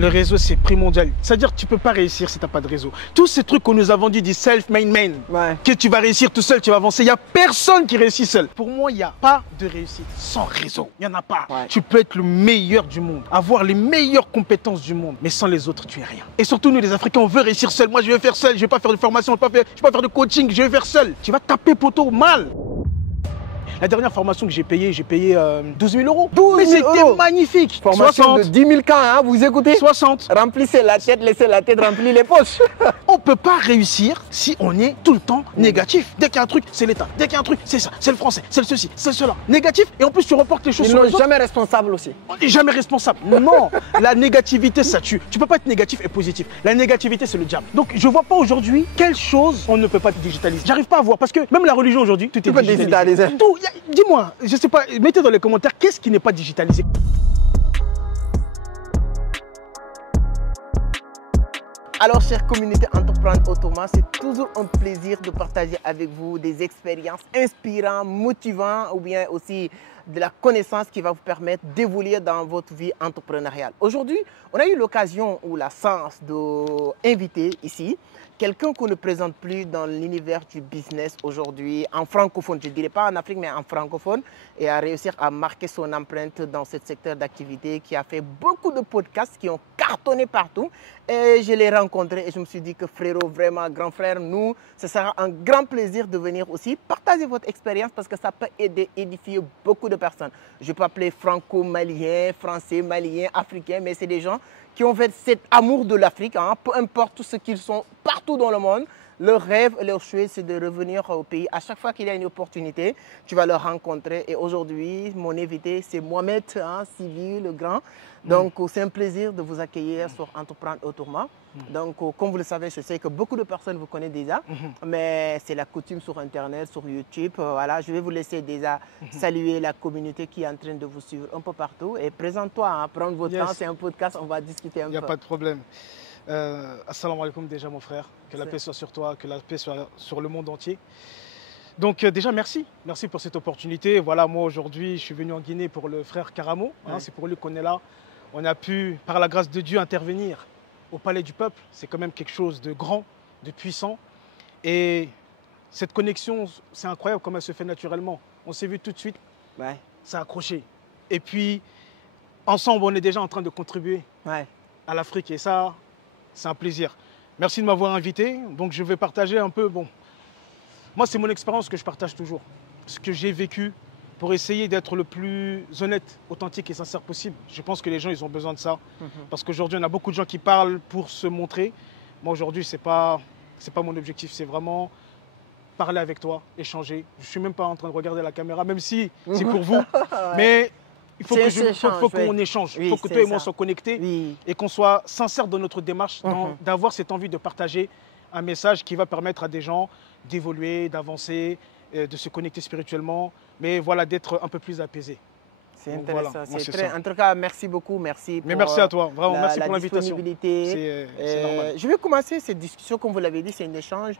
Le réseau, c'est primordial. C'est-à-dire que tu ne peux pas réussir si tu n'as pas de réseau. Tous ces trucs qu'on nous a vendus du self-made man, que tu vas réussir tout seul, tu vas avancer. Il n'y a personne qui réussit seul. Pour moi, il n'y a pas de réussite sans réseau. Il n'y en a pas. Tu peux être le meilleur du monde, avoir les meilleures compétences du monde, mais sans les autres, tu es rien. Et surtout, nous, les Africains, on veut réussir seul. Moi, je vais faire seul. Je ne vais pas faire de formation, je ne vais pas faire de coaching, je vais faire seul. Tu vas taper poteau mal. La dernière formation que j'ai payée 12 000 euros. 12 000 mais euros. c'était magnifique. Formation 60. de 10 000 cas, hein, vous écoutez? 60. Remplissez la tête, laissez la tête remplir les poches. On ne peut pas réussir si on est tout le temps négatif. Dès qu'il y a un truc, c'est l'État. Dès qu'il y a un truc, c'est ça, c'est le français, c'est ceci, c'est cela. Négatif, et en plus tu reportes les choses Ils sur les n'ont autres. jamais responsable aussi. On n'est jamais responsable. Non, la négativité, ça tue. Tu ne peux pas être négatif et positif. La négativité, c'est le diable. Donc, je ne vois pas aujourd'hui quelle chose on ne peut pas digitaliser. J'arrive pas à voir parce que même la religion aujourd'hui, tout est digitalisé. Tout. Dis-moi, je sais pas, mettez dans les commentaires, qu'est-ce qui n'est pas digitalisé? Alors, chère communauté Entreprendre Autrement, c'est toujours un plaisir de partager avec vous des expériences inspirantes, motivantes ou bien aussi de la connaissance qui va vous permettre d'évoluer dans votre vie entrepreneuriale. Aujourd'hui, on a eu l'occasion ou la chance d'inviter ici quelqu'un qu'on ne présente plus dans l'univers du business aujourd'hui, en francophone, je ne dirais pas en Afrique, mais en francophone, et a réussi à marquer son empreinte dans ce secteur d'activité, qui a fait beaucoup de podcasts qui ont cartonné partout. Et je l'ai rencontré et je me suis dit que frérot, vraiment grand frère, nous, ce sera un grand plaisir de venir aussi partager votre expérience parce que ça peut aider, édifier beaucoup de personnes. Je peux appeler franco-malien, français, malien, africain, mais c'est des gens qui ont fait cet amour de l'Afrique, hein, peu importe ce qu'ils sont partout dans le monde. Leur rêve et leur souhait, c'est de revenir au pays. À chaque fois qu'il y a une opportunité, tu vas le rencontrer. Et aujourd'hui, mon invité, c'est Mohamed Sylvie le Grand. Donc, c'est un plaisir de vous accueillir sur Entreprendre Autrement. Donc, comme vous le savez, je sais que beaucoup de personnes vous connaissent déjà, mais c'est la coutume sur Internet, sur YouTube. Voilà, je vais vous laisser déjà saluer la communauté qui est en train de vous suivre un peu partout. Et présente-toi, hein, prendre votre temps, c'est un podcast, on va discuter un peu. Il n'y a pas de problème. Assalamu alaikum déjà mon frère, que la paix soit sur toi, que la paix soit sur le monde entier. Donc déjà merci pour cette opportunité. Voilà, moi aujourd'hui je suis venu en Guinée pour le frère Karamo, c'est pour lui qu'on est là. On a pu par la grâce de Dieu intervenir au palais du peuple, c'est quand même quelque chose de grand, de puissant. Et cette connexion, c'est incroyable comme elle se fait naturellement. On s'est vu tout de suite, ça a accroché. Et puis ensemble on est déjà en train de contribuer à l'Afrique et ça, c'est un plaisir. Merci de m'avoir invité. Donc, je vais partager un peu. Bon, moi, c'est mon expérience que je partage toujours. Ce que j'ai vécu pour essayer d'être le plus honnête, authentique et sincère possible. Je pense que les gens, ils ont besoin de ça. Parce qu'aujourd'hui, on a beaucoup de gens qui parlent pour se montrer. Moi, aujourd'hui, c'est pas mon objectif. C'est vraiment parler avec toi, échanger. Je ne suis même pas en train de regarder la caméra, même si c'est pour vous. Mais il faut qu'on échange, il faut que toi et moi soyons connectés et qu'on soit sincère dans notre démarche, d'avoir cette envie de partager un message qui va permettre à des gens d'évoluer, d'avancer, de se connecter spirituellement, mais voilà, d'être un peu plus apaisé. C'est intéressant. Voilà, en tout cas, merci beaucoup. Merci pour merci à toi, vraiment, merci pour l'invitation. C'est normal. Je vais commencer cette discussion, comme vous l'avez dit, c'est un échange.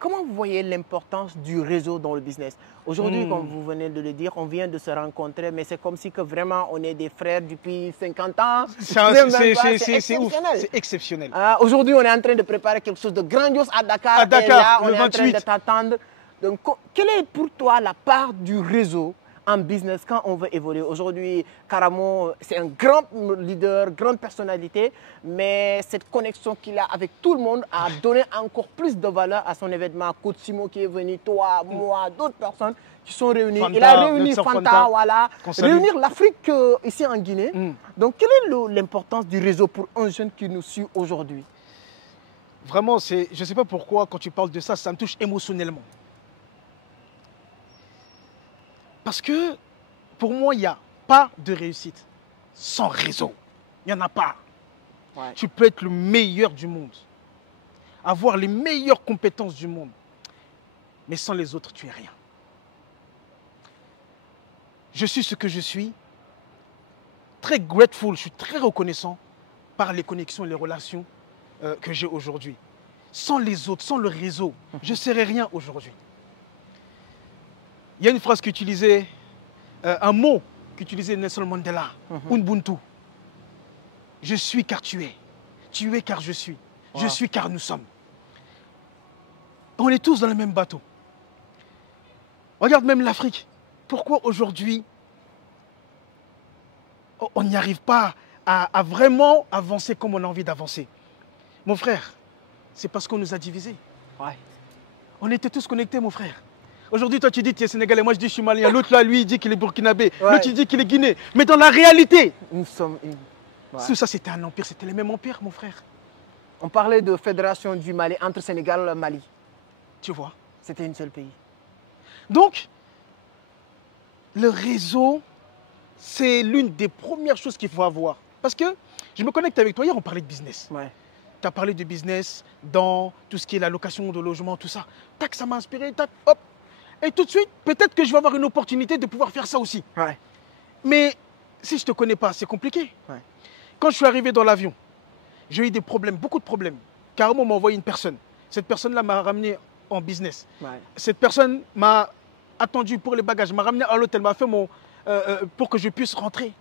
Comment vous voyez l'importance du réseau dans le business? Aujourd'hui, comme vous venez de le dire, on vient de se rencontrer, mais c'est comme si que vraiment on est des frères depuis 50 ans. C'est ouf, c'est exceptionnel. Aujourd'hui, on est en train de préparer quelque chose de grandiose à Dakar. Et là, on est en train de t'attendre. Donc, quelle est pour toi la part du réseau en business quand on veut évoluer? Aujourd'hui, Karamo, c'est un grand leader, grande personnalité, mais cette connexion qu'il a avec tout le monde a donné encore plus de valeur à son événement. Coach Simo qui est venu, toi, moi, d'autres personnes qui sont réunies. Il a réuni Fanta, voilà, réunir l'Afrique ici en Guinée. Donc, quelle est l'importance du réseau pour un jeune qui nous suit aujourd'hui? Vraiment, je ne sais pas pourquoi, quand tu parles de ça, ça me touche émotionnellement. Parce que pour moi, il n'y a pas de réussite sans réseau. Il n'y en a pas. Tu peux être le meilleur du monde, avoir les meilleures compétences du monde, mais sans les autres, tu n'es rien. Je suis ce que je suis, très grateful, je suis très reconnaissant par les connexions et les relations que j'ai aujourd'hui. Sans les autres, sans le réseau, je ne serais rien aujourd'hui. Il y a une phrase qu'utilisait, un mot qu'utilisait Nelson Mandela, Ubuntu. Je suis car tu es. Tu es car je suis. Je suis car nous sommes. On est tous dans le même bateau. Regarde même l'Afrique. Pourquoi aujourd'hui, on n'y arrive pas à vraiment avancer comme on a envie d'avancer? Mon frère, c'est parce qu'on nous a divisés. Ouais. On était tous connectés, mon frère. Aujourd'hui, toi, tu dis que tu es sénégalais, moi je dis que je suis malien. L'autre là, lui, il dit qu'il est burkinabé. Ouais. L'autre, il dit qu'il est guinéen. Mais dans la réalité, Nous sommes une. Ouais. tout ça, c'était un empire. C'était le même empire, mon frère. On parlait de fédération du Mali entre Sénégal et Mali. Tu vois. C'était un seul pays. Donc, le réseau, c'est l'une des premières choses qu'il faut avoir. Parce que je me connecte avec toi. Hier, on parlait de business. Ouais. Tu as parlé de business dans tout ce qui est la location de logement, tout ça. Tac, ça m'a inspiré. Tac, hop. Et tout de suite, peut-être que je vais avoir une opportunité de pouvoir faire ça aussi. Ouais. Mais si je ne te connais pas, c'est compliqué. Ouais. Quand je suis arrivé dans l'avion, j'ai eu des problèmes, beaucoup de problèmes. Carrément, on m'a envoyé une personne. Cette personne-là m'a ramené en business. Ouais. Cette personne m'a attendu pour les bagages, m'a ramené à l'hôtel, m'a fait pour que je puisse rentrer.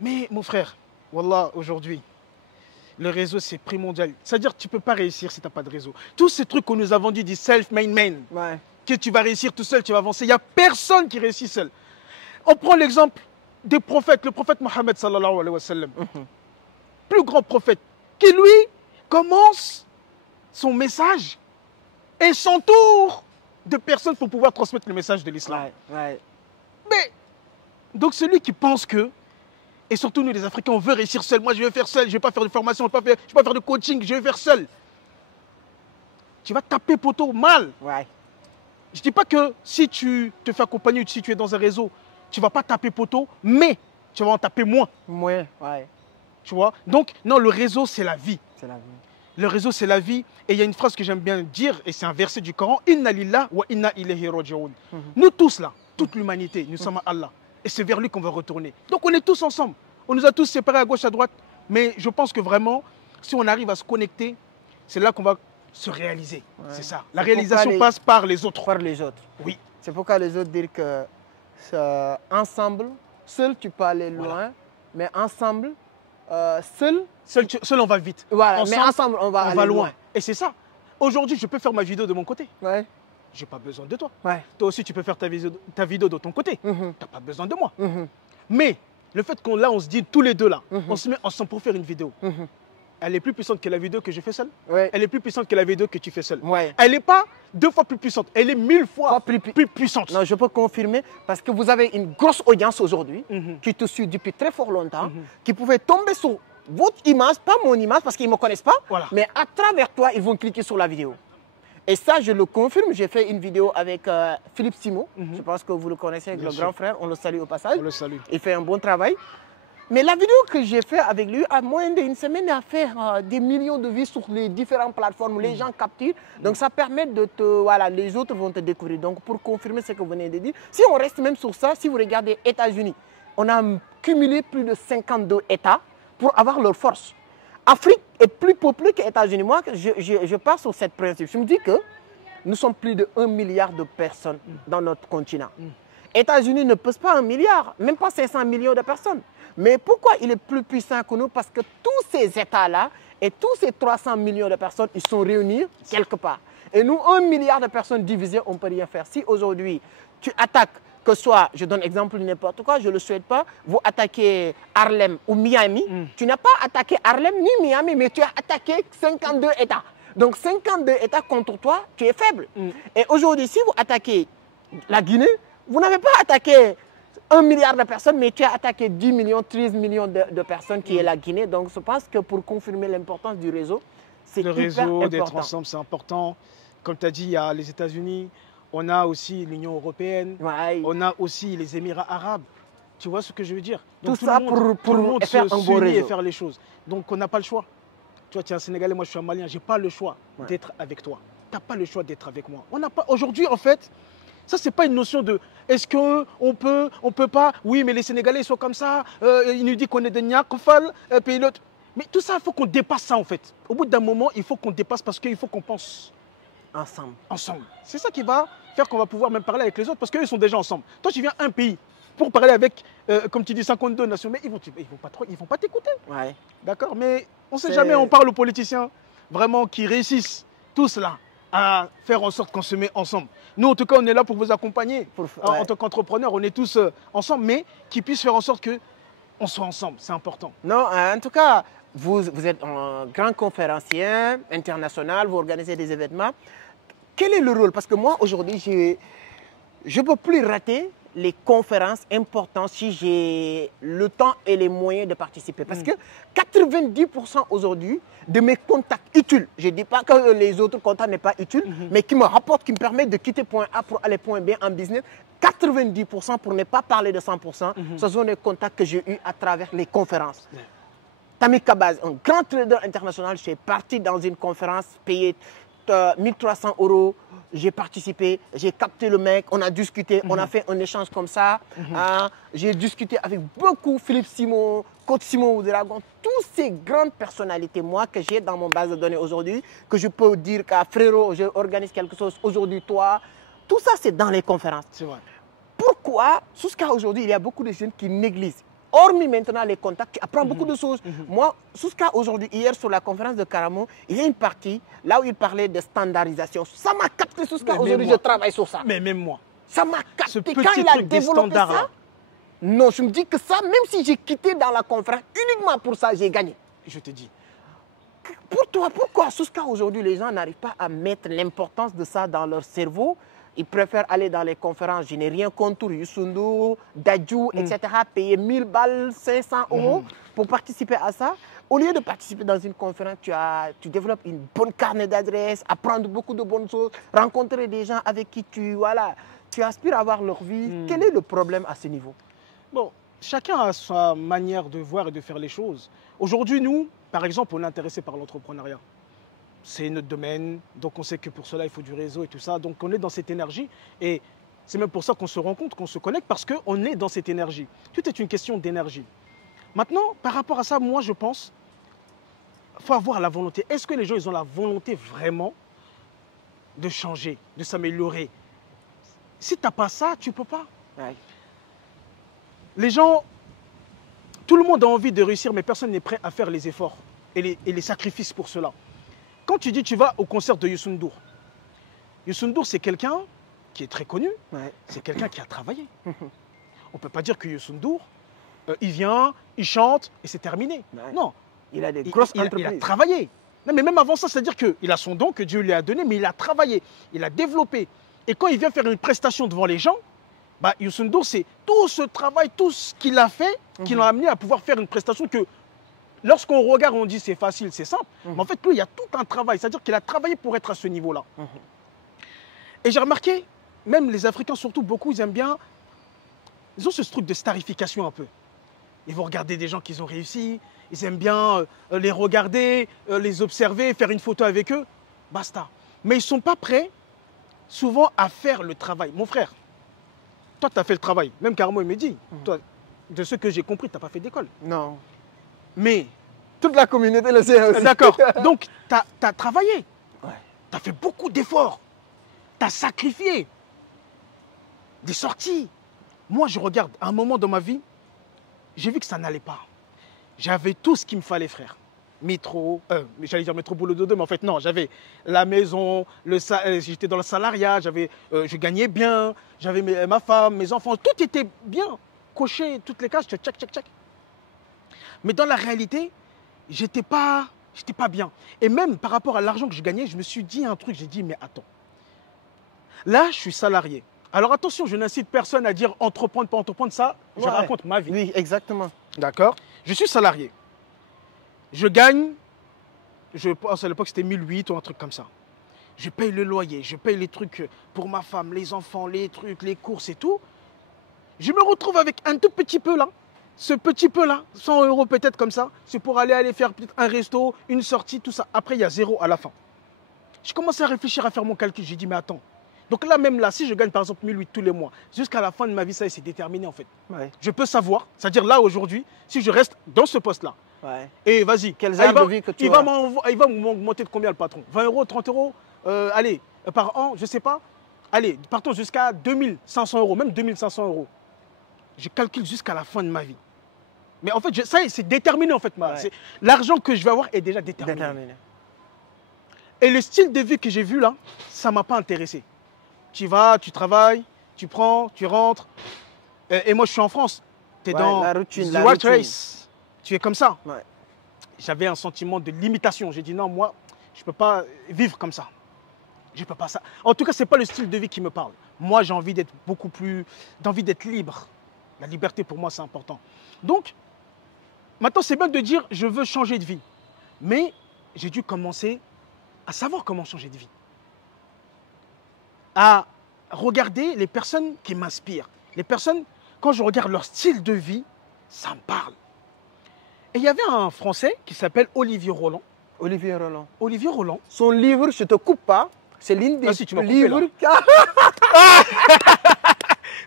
Mais mon frère, Wallah, aujourd'hui, le réseau, c'est primordial. C'est-à-dire que tu ne peux pas réussir si tu n'as pas de réseau. Tous ces trucs qu'on nous a vendus du self-made man, Ouais. que tu vas réussir tout seul, tu vas avancer. Il n'y a personne qui réussit seul. On prend l'exemple des prophètes, le prophète Mohammed sallallahu alayhi wa sallam, plus grand prophète, qui lui commence son message et s'entoure de personnes pour pouvoir transmettre le message de l'islam. Ouais. Ouais. Mais, donc celui qui pense que, et surtout nous les Africains, on veut réussir seul. Moi je vais faire seul, je ne vais pas faire de formation, je ne vais pas faire de coaching, je vais faire seul. Tu vas taper poteau mal. Ouais. Je ne dis pas que si tu te fais accompagner ou si tu es dans un réseau, tu ne vas pas taper poteau, mais tu vas en taper moins. Ouais. Ouais. Tu vois? Donc, non, le réseau, c'est la vie. C'est la vie. Le réseau, c'est la vie. Et il y a une phrase que j'aime bien dire, et c'est un verset du Coran, Inna lillah wa inna ilayhi raji'un. Nous tous là, toute l'humanité, nous sommes à Allah. Et c'est vers lui qu'on va retourner. Donc on est tous ensemble. On nous a tous séparés à gauche, à droite. Mais je pense que vraiment, si on arrive à se connecter, c'est là qu'on va se réaliser. Ouais. C'est ça. La C'est réalisation pourquoi passe par les autres. Par les autres. Oui. C'est pourquoi les autres disent que ensemble, seul tu peux aller loin, Voilà. mais ensemble, seul, Seul, on va vite. voilà, Ensemble, mais ensemble on va on aller va loin. Et c'est ça. Aujourd'hui, je peux faire ma vidéo de mon côté. Ouais. Je n'ai pas besoin de toi. Ouais. Toi aussi, tu peux faire ta vidéo de ton côté. Mhm. Tu n'as pas besoin de moi. Mhm. Mais le fait qu'on on se dit tous les deux là, on se met ensemble pour faire une vidéo. Mhm. Elle est plus puissante que la vidéo que je fais seul. Ouais. Elle est plus puissante que la vidéo que tu fais seul. Ouais. Elle n'est pas 2 fois plus puissante. Elle est 1000 fois Pas plus puissante. Non, je peux confirmer parce que vous avez une grosse audience aujourd'hui Mhm. qui te suit depuis très fort longtemps, qui pouvait tomber sur votre image, pas mon image parce qu'ils ne me connaissent pas, Voilà. mais à travers toi, ils vont cliquer sur la vidéo. Et ça, je le confirme. J'ai fait une vidéo avec Philippe Simo. Je pense que vous le connaissez, avec Bien le sûr. grand frère. On le salue au passage. On le salue. Il fait un bon travail. Mais la vidéo que j'ai faite avec lui, à moins d'une semaine, a fait des millions de vues sur les différentes plateformes. Les gens capturent. Donc, ça permet de te... Voilà, les autres vont te découvrir. Donc, pour confirmer ce que vous venez de dire, si on reste même sur ça, si vous regardez États-Unis, on a cumulé plus de 52 États pour avoir leur force. Afrique est plus peuplée que les États-Unis. Moi, je pars sur cette principe. Je me dis que nous sommes plus de 1 milliard de personnes dans notre continent. États-Unis ne pèsent pas 1 milliard, même pas 500 millions de personnes. Mais pourquoi il est plus puissant que nous? Parce que tous ces États-là et tous ces 300 millions de personnes, ils sont réunis quelque part. Et nous, 1 milliard de personnes divisées, on ne peut rien faire. Si aujourd'hui, tu attaques, que ce soit, je donne exemple n'importe quoi, je ne le souhaite pas, vous attaquez Harlem ou Miami, tu n'as pas attaqué Harlem ni Miami, mais tu as attaqué 52 États. Donc 52 États contre toi, tu es faible. Et aujourd'hui, si vous attaquez la Guinée, vous n'avez pas attaqué 1 milliard de personnes, mais tu as attaqué 10 millions, 13 millions de personnes qui est la Guinée. Donc je pense que pour confirmer l'importance du réseau, c'est Le hyper réseau, d'être important. ensemble, c'est important. Comme tu as dit, il y a les États-Unis, on a aussi l'Union européenne, Ouais. on a aussi les Émirats arabes. Tu vois ce que je veux dire? Donc, Tout ça le monde, pour tout le monde faire un bon s'unit et réseau. faire les choses. Donc on n'a pas le choix. Tu vois, tu es un Sénégalais, moi je suis un Malien, je n'ai pas le choix Ouais. d'être avec toi. Tu n'as pas le choix d'être avec moi. On n'a pas. Aujourd'hui, en fait, ça, c'est pas une notion de est-ce qu'on peut, on peut pas. Oui, mais les Sénégalais, ils sont comme ça. Ils nous disent qu'on est des Nyakofal, puis l'autre. Mais tout ça, il faut qu'on dépasse ça, en fait. Au bout d'un moment, il faut qu'on dépasse parce qu'il faut qu'on pense Ensemble. ensemble. C'est ça qui va faire qu'on va pouvoir même parler avec les autres parce qu'eux, ils sont déjà ensemble. Toi, tu viens un pays. pour parler avec, comme tu dis, 52 nations. Mais ils vont pas t'écouter. Ouais. D'accord? Mais on ne sait jamais, on parle aux politiciens vraiment qui réussissent tous là à faire en sorte qu'on se met ensemble. Nous, en tout cas, on est là pour vous accompagner. En tant qu'entrepreneurs, on est tous ensemble, mais qui puissent faire en sorte qu'on soit ensemble. C'est important. Non, en tout cas, vous êtes un grand conférencier international, vous organisez des événements. Quel est le rôle? Parce que moi, aujourd'hui, je ne peux plus rater les conférences importantes si j'ai le temps et les moyens de participer. Parce que 90% aujourd'hui de mes contacts utiles, je ne dis pas que les autres contacts n'est pas utiles, mais qui me rapportent, qui me permettent de quitter point A pour aller point B en business, 90% pour ne pas parler de 100%, ce sont des contacts que j'ai eus à travers les conférences. Tammy Kabaz, un grand trader international, je suis parti dans une conférence payée 1300 €, j'ai participé, j'ai capté le mec, on a discuté, on a fait un échange comme ça. J'ai discuté avec beaucoup, Philippe Simon, Coach Simon Oudragon, toutes ces grandes personnalités, moi, que j'ai dans mon base de données aujourd'hui, que je peux dire qu'à frérot, je organise quelque chose aujourd'hui, toi. Tout ça, c'est dans les conférences. C'est vrai. Pourquoi, jusqu'à aujourd'hui, il y a beaucoup de jeunes qui négligent? Hormis maintenant les contacts, tu apprends beaucoup de choses. Moi, jusqu'à aujourd'hui, hier sur la conférence de Karamo, il y a une partie là où il parlait de standardisation. Ça m'a capté jusqu'à aujourd'hui, je travaille sur ça. Mais même moi. Ça m'a capté. Ce petit Quand il a truc des développé standards, ça, là. non, je me dis que ça, même si j'ai quitté dans la conférence, uniquement pour ça, j'ai gagné. Je te dis. Pour toi, pourquoi jusqu'à aujourd'hui, les gens n'arrivent pas à mettre l'importance de ça dans leur cerveau? Ils préfèrent aller dans les conférences. Je n'ai rien contre Youssou N'Dour, Dadju, etc. Payer 1000 balles, 500 € pour participer à ça. Au lieu de participer dans une conférence, tu développes une bonne carnet d'adresses, apprendre beaucoup de bonnes choses, rencontrer des gens avec qui tu aspires à avoir leur vie. Quel est le problème à ce niveau? Bon, chacun a sa manière de voir et de faire les choses. Aujourd'hui, nous, par exemple, on est intéressé par l'entrepreneuriat. C'est notre domaine, donc on sait que pour cela, il faut du réseau et tout ça. Donc on est dans cette énergie et c'est même pour ça qu'on se rencontre, qu'on se connecte, parce qu'on est dans cette énergie. Tout est une question d'énergie. Maintenant, par rapport à ça, moi, je pense qu'il faut avoir la volonté. Est-ce que les gens, ils ont la volonté vraiment de changer, de s'améliorer? Si tu n'as pas ça, tu ne peux pas. Ouais. Les gens, tout le monde a envie de réussir, mais personne n'est prêt à faire les efforts et les sacrifices pour cela. Quand tu dis tu vas au concert de Youssou N'Dour, Youssou N'Dour, c'est quelqu'un qui est très connu, c'est quelqu'un qui a travaillé. On ne peut pas dire que Youssou N'Dour, il vient, il chante et c'est terminé. Non. Il a des grosses entreprises. Il a travaillé. Non, mais même avant ça, c'est-à-dire qu'il a son don que Dieu lui a donné, mais il a travaillé, il a développé. Et quand il vient faire une prestation devant les gens, bah, Youssou N'Dour, c'est tout ce travail, tout ce qu'il a fait, qui l'a amené à pouvoir faire une prestation que lorsqu'on regarde, on dit c'est facile, c'est simple. Mais en fait, lui, il y a tout un travail. C'est-à-dire qu'il a travaillé pour être à ce niveau-là. Et j'ai remarqué, même les Africains, surtout beaucoup, ils aiment bien, ils ont ce truc de starification un peu. Ils vont regarder des gens qui ont réussi, ils aiment bien les regarder, les observer, faire une photo avec eux. Basta. Mais ils ne sont pas prêts, souvent, à faire le travail. Mon frère, toi, tu as fait le travail. Même Karamo, il me dit, toi, de ce que j'ai compris, tu n'as pas fait d'école. Non. Mais toute la communauté le sait aussi. D'accord. Donc, tu as travaillé. Ouais. Tu as fait beaucoup d'efforts. Tu as sacrifié. Des sorties. Moi, je regarde, à un moment dans ma vie, j'ai vu que ça n'allait pas. J'avais tout ce qu'il me fallait, frère. Métro, j'allais dire métro boulot dodo, mais en fait, non. J'avais la maison, j'étais dans le salariat, je gagnais bien, j'avais ma femme, mes enfants. Tout était bien. Coché, toutes les cases, tchac, tchac, tchac. Mais dans la réalité, j'étais pas bien. Et même par rapport à l'argent que je gagnais, je me suis dit un truc, j'ai dit, mais attends. Là, je suis salarié. Alors attention, je n'incite personne à dire entreprendre, pas entreprendre, ça, je raconte ma vie. Oui, exactement. D'accord? Je suis salarié. Je gagne, je pense à l'époque c'était 1008 ou un truc comme ça. Je paye le loyer, je paye les trucs pour ma femme, les enfants, les trucs, les courses et tout. Je me retrouve avec un tout petit peu là. Ce petit peu-là, 100 € peut-être comme ça, c'est pour aller faire peut-être un resto, une sortie, tout ça. Après, il y a 0 à la fin. Je commençais à réfléchir, à faire mon calcul. J'ai dit, mais attends. Donc là, même là, si je gagne par exemple 1008 tous les mois, jusqu'à la fin de ma vie, ça c'est déterminé en fait. Ouais. Je peux savoir, c'est-à-dire là aujourd'hui, si je reste dans ce poste-là, et vas-y, il va m'augmenter de combien le patron? 20 €, 30 €, allez, par an, je ne sais pas. Allez, partons jusqu'à 2500 €, même 2500 €. je calcule jusqu'à la fin de ma vie. Mais en fait, ça c'est déterminé en fait. Ouais. L'argent que je vais avoir est déjà déterminé. Déterminé. Et le style de vie que j'ai vu là, ça ne m'a pas intéressé. Tu vas, tu travailles, tu prends, tu rentres. Et moi, je suis en France. Tu es Ouais, dans la routine, the la rat routine. race. Tu es comme ça. Ouais. J'avais un sentiment de limitation. J'ai dit non, moi, je ne peux pas vivre comme ça. Je ne peux pas ça. En tout cas, ce n'est pas le style de vie qui me parle. Moi, j'ai envie d'être beaucoup plus, d'envie d'être libre. La liberté, pour moi, c'est important. Donc, maintenant, c'est bien de dire je veux changer de vie. Mais j'ai dû commencer à savoir comment changer de vie. À regarder les personnes qui m'inspirent. Les personnes, quand je regarde leur style de vie, ça me parle. Et il y avait un Français qui s'appelle Olivier Roland. Olivier Roland. Olivier Roland. Son livre, je ne te coupe pas, c'est l'une des Ah, si, tu m'as coupé, livres.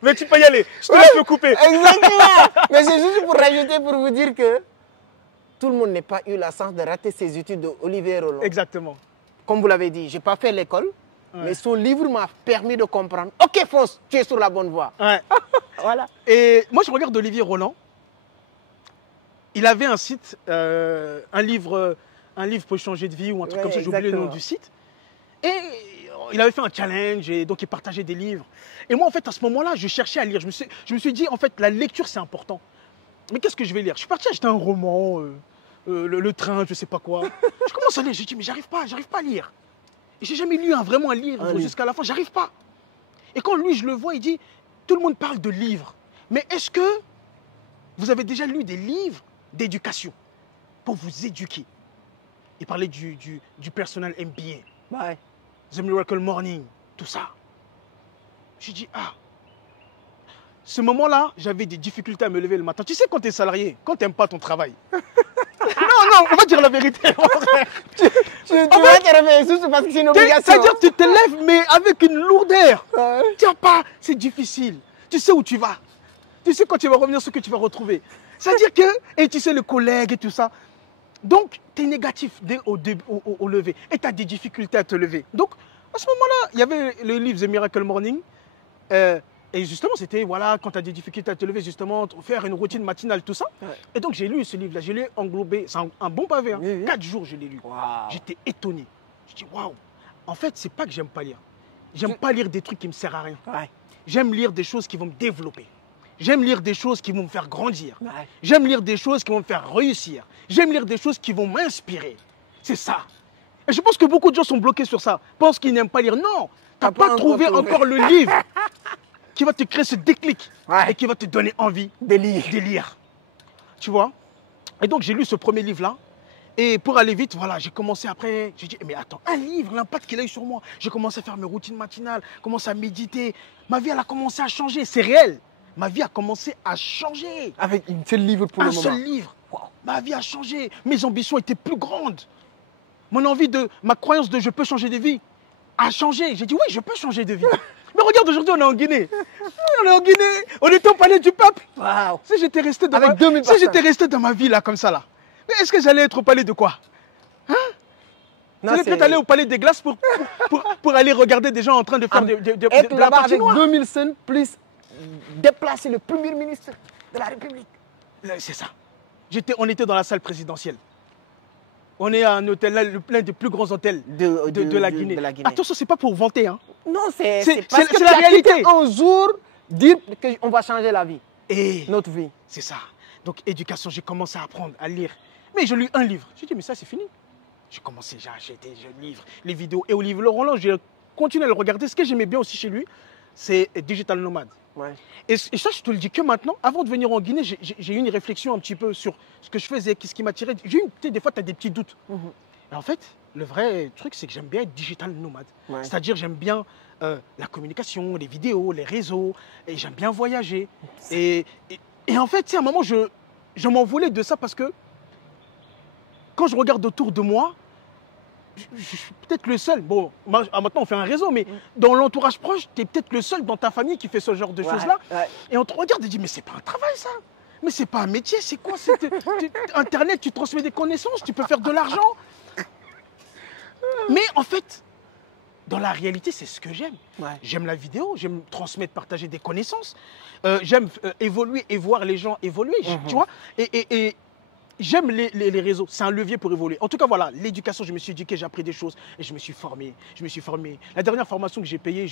Mais tu peux y aller, je te laisse me couper. Exactement. Mais c'est juste pour rajouter, pour vous dire que tout le monde n'a pas eu la chance de rater ses études d'Olivier Roland. Exactement. Comme vous l'avez dit, je n'ai pas fait l'école, Ouais. mais son livre m'a permis de comprendre. Ok, Fonce, tu es sur la bonne voie. Ouais. Voilà. Et moi, je regarde Olivier Roland. Il avait un site, un livre pour changer de vie ou un truc Ouais, comme ça, j'ai oublié le nom exactement. du site. Et il avait fait un challenge et donc il partageait des livres. Et moi, en fait, à ce moment-là, je cherchais à lire. Je me suis dit, en fait, la lecture, c'est important. Mais qu'est-ce que je vais lire? Je suis parti acheter un roman, le train, je sais pas quoi. Je commence à lire, je dis, mais j'arrive pas à lire. Et j'ai jamais lu vraiment un livre jusqu'à la fin, j'arrive pas. Et quand lui, je le vois, il dit, tout le monde parle de livres. Mais est-ce que vous avez déjà lu des livres d'éducation pour vous éduquer? Il parlait du personnel MBA, Ouais. The Miracle Morning, tout ça. J'ai dit, ah, ce moment-là, j'avais des difficultés à me lever le matin. Tu sais, quand tu es salarié, quand tu n'aimes pas ton travail. non, on va dire la vérité. Tu vas te réveiller juste parce que c'est une obligation. C'est-à-dire que tu te lèves, mais avec une lourdeur. Ouais. Tu n'as pas, c'est difficile. Tu sais où tu vas. Tu sais quand tu vas revenir, ce que tu vas retrouver. C'est-à-dire que, et tu sais, le collègue et tout ça. Donc, tu es négatif dès au lever. Et tu as des difficultés à te lever. Donc, à ce moment-là, il y avait le livre The Miracle Morning. Et justement, c'était, voilà, quand tu as des difficultés à te lever, justement, faire une routine matinale, tout ça. Ouais. Et donc, j'ai lu ce livre-là. Je l'ai englobé. C'est un bon pavé. Hein. Oui, oui. 4 jours, je l'ai lu. Wow. J'étais étonné. Je dis, waouh. En fait, c'est pas que j'aime pas lire. J'aime pas lire des trucs qui me servent à rien. Ouais. J'aime lire des choses qui vont me développer. J'aime lire des choses qui vont me faire grandir. Ouais. J'aime lire des choses qui vont me faire réussir. J'aime lire des choses qui vont m'inspirer. C'est ça. Et je pense que beaucoup de gens sont bloqués sur ça. Pensent qu'ils n'aiment pas lire. Non, tu n'as pas trouvé encore le livre qui va te créer ce déclic Ouais. et qui va te donner envie Des livres. de lire. Tu vois? Et donc, j'ai lu ce premier livre-là. Et pour aller vite, voilà, j'ai commencé après, j'ai dit, mais attends, un livre, l'impact qu'il a eu sur moi. J'ai commencé à faire mes routines matinales, commencé à méditer. Ma vie, elle a commencé à changer, c'est réel. Ma vie a commencé à changer. Avec un seul livre pour Un le moment. seul livre. Ma vie a changé. Mes ambitions étaient plus grandes. Ma croyance de je peux changer de vie a changé. J'ai dit, oui, je peux changer de vie. Mais regarde, aujourd'hui, on est en Guinée. On est en Guinée. On était au palais du peuple. Waouh. Si j'étais resté dans, Avec 2000 si j'étais resté dans ma vie, là, comme ça, là, mais est-ce que j'allais être au palais de quoi? Non, J'allais peut-être aller au palais des glaces pour aller regarder des gens en train de faire être de la là-bas avec patinoire. 2000 scènes, plus déplacer le premier ministre de la République. C'est ça. On était dans la salle présidentielle. On est à un hôtel, là, l'un des plus grands hôtels de la Guinée. Attention, c'est pas pour vanter. Hein. Non, c'est C'est parce que la tu as réalité. quitté un jour dire qu'on va changer la vie, Et notre vie. c'est ça. Donc, éducation, j'ai commencé à apprendre, à lire. Mais je lis un livre. J'ai dit, mais ça, c'est fini. J'ai commencé, j'ai acheté des livres, les vidéos. Et Olivier Roland, j'ai continué à le regarder. Ce que j'aimais bien aussi chez lui, c'est Digital Nomad. Ouais. Et ça, je te le dis que maintenant. Avant de venir en Guinée, j'ai eu une réflexion un petit peu sur ce que je faisais, ce qui m'attirait. Des fois, tu as des petits doutes. Et en fait, le vrai truc, c'est que j'aime bien être digital nomade. Ouais. C'est-à-dire, j'aime bien la communication, les vidéos, les réseaux. Et j'aime bien voyager. Et en fait, tu sais, à un moment, je m'en voulais de ça parce que quand je regarde autour de moi, je suis peut-être le seul. Bon, maintenant on fait un réseau, mais dans l'entourage proche, tu es peut-être le seul dans ta famille qui fait ce genre de choses-là. Ouais. Et on te regarde et dit, mais c'est pas un travail ça. Mais c'est pas un métier, c'est quoi? Internet, tu transmets des connaissances, tu peux faire de l'argent. Mais en fait, dans la réalité, c'est ce que j'aime. Ouais. J'aime la vidéo, j'aime transmettre, partager des connaissances. J'aime évoluer et voir les gens évoluer, tu vois. Et j'aime les réseaux, c'est un levier pour évoluer. En tout cas, voilà, l'éducation, je me suis éduqué, j'ai appris des choses et je me suis formé. La dernière formation que j'ai payé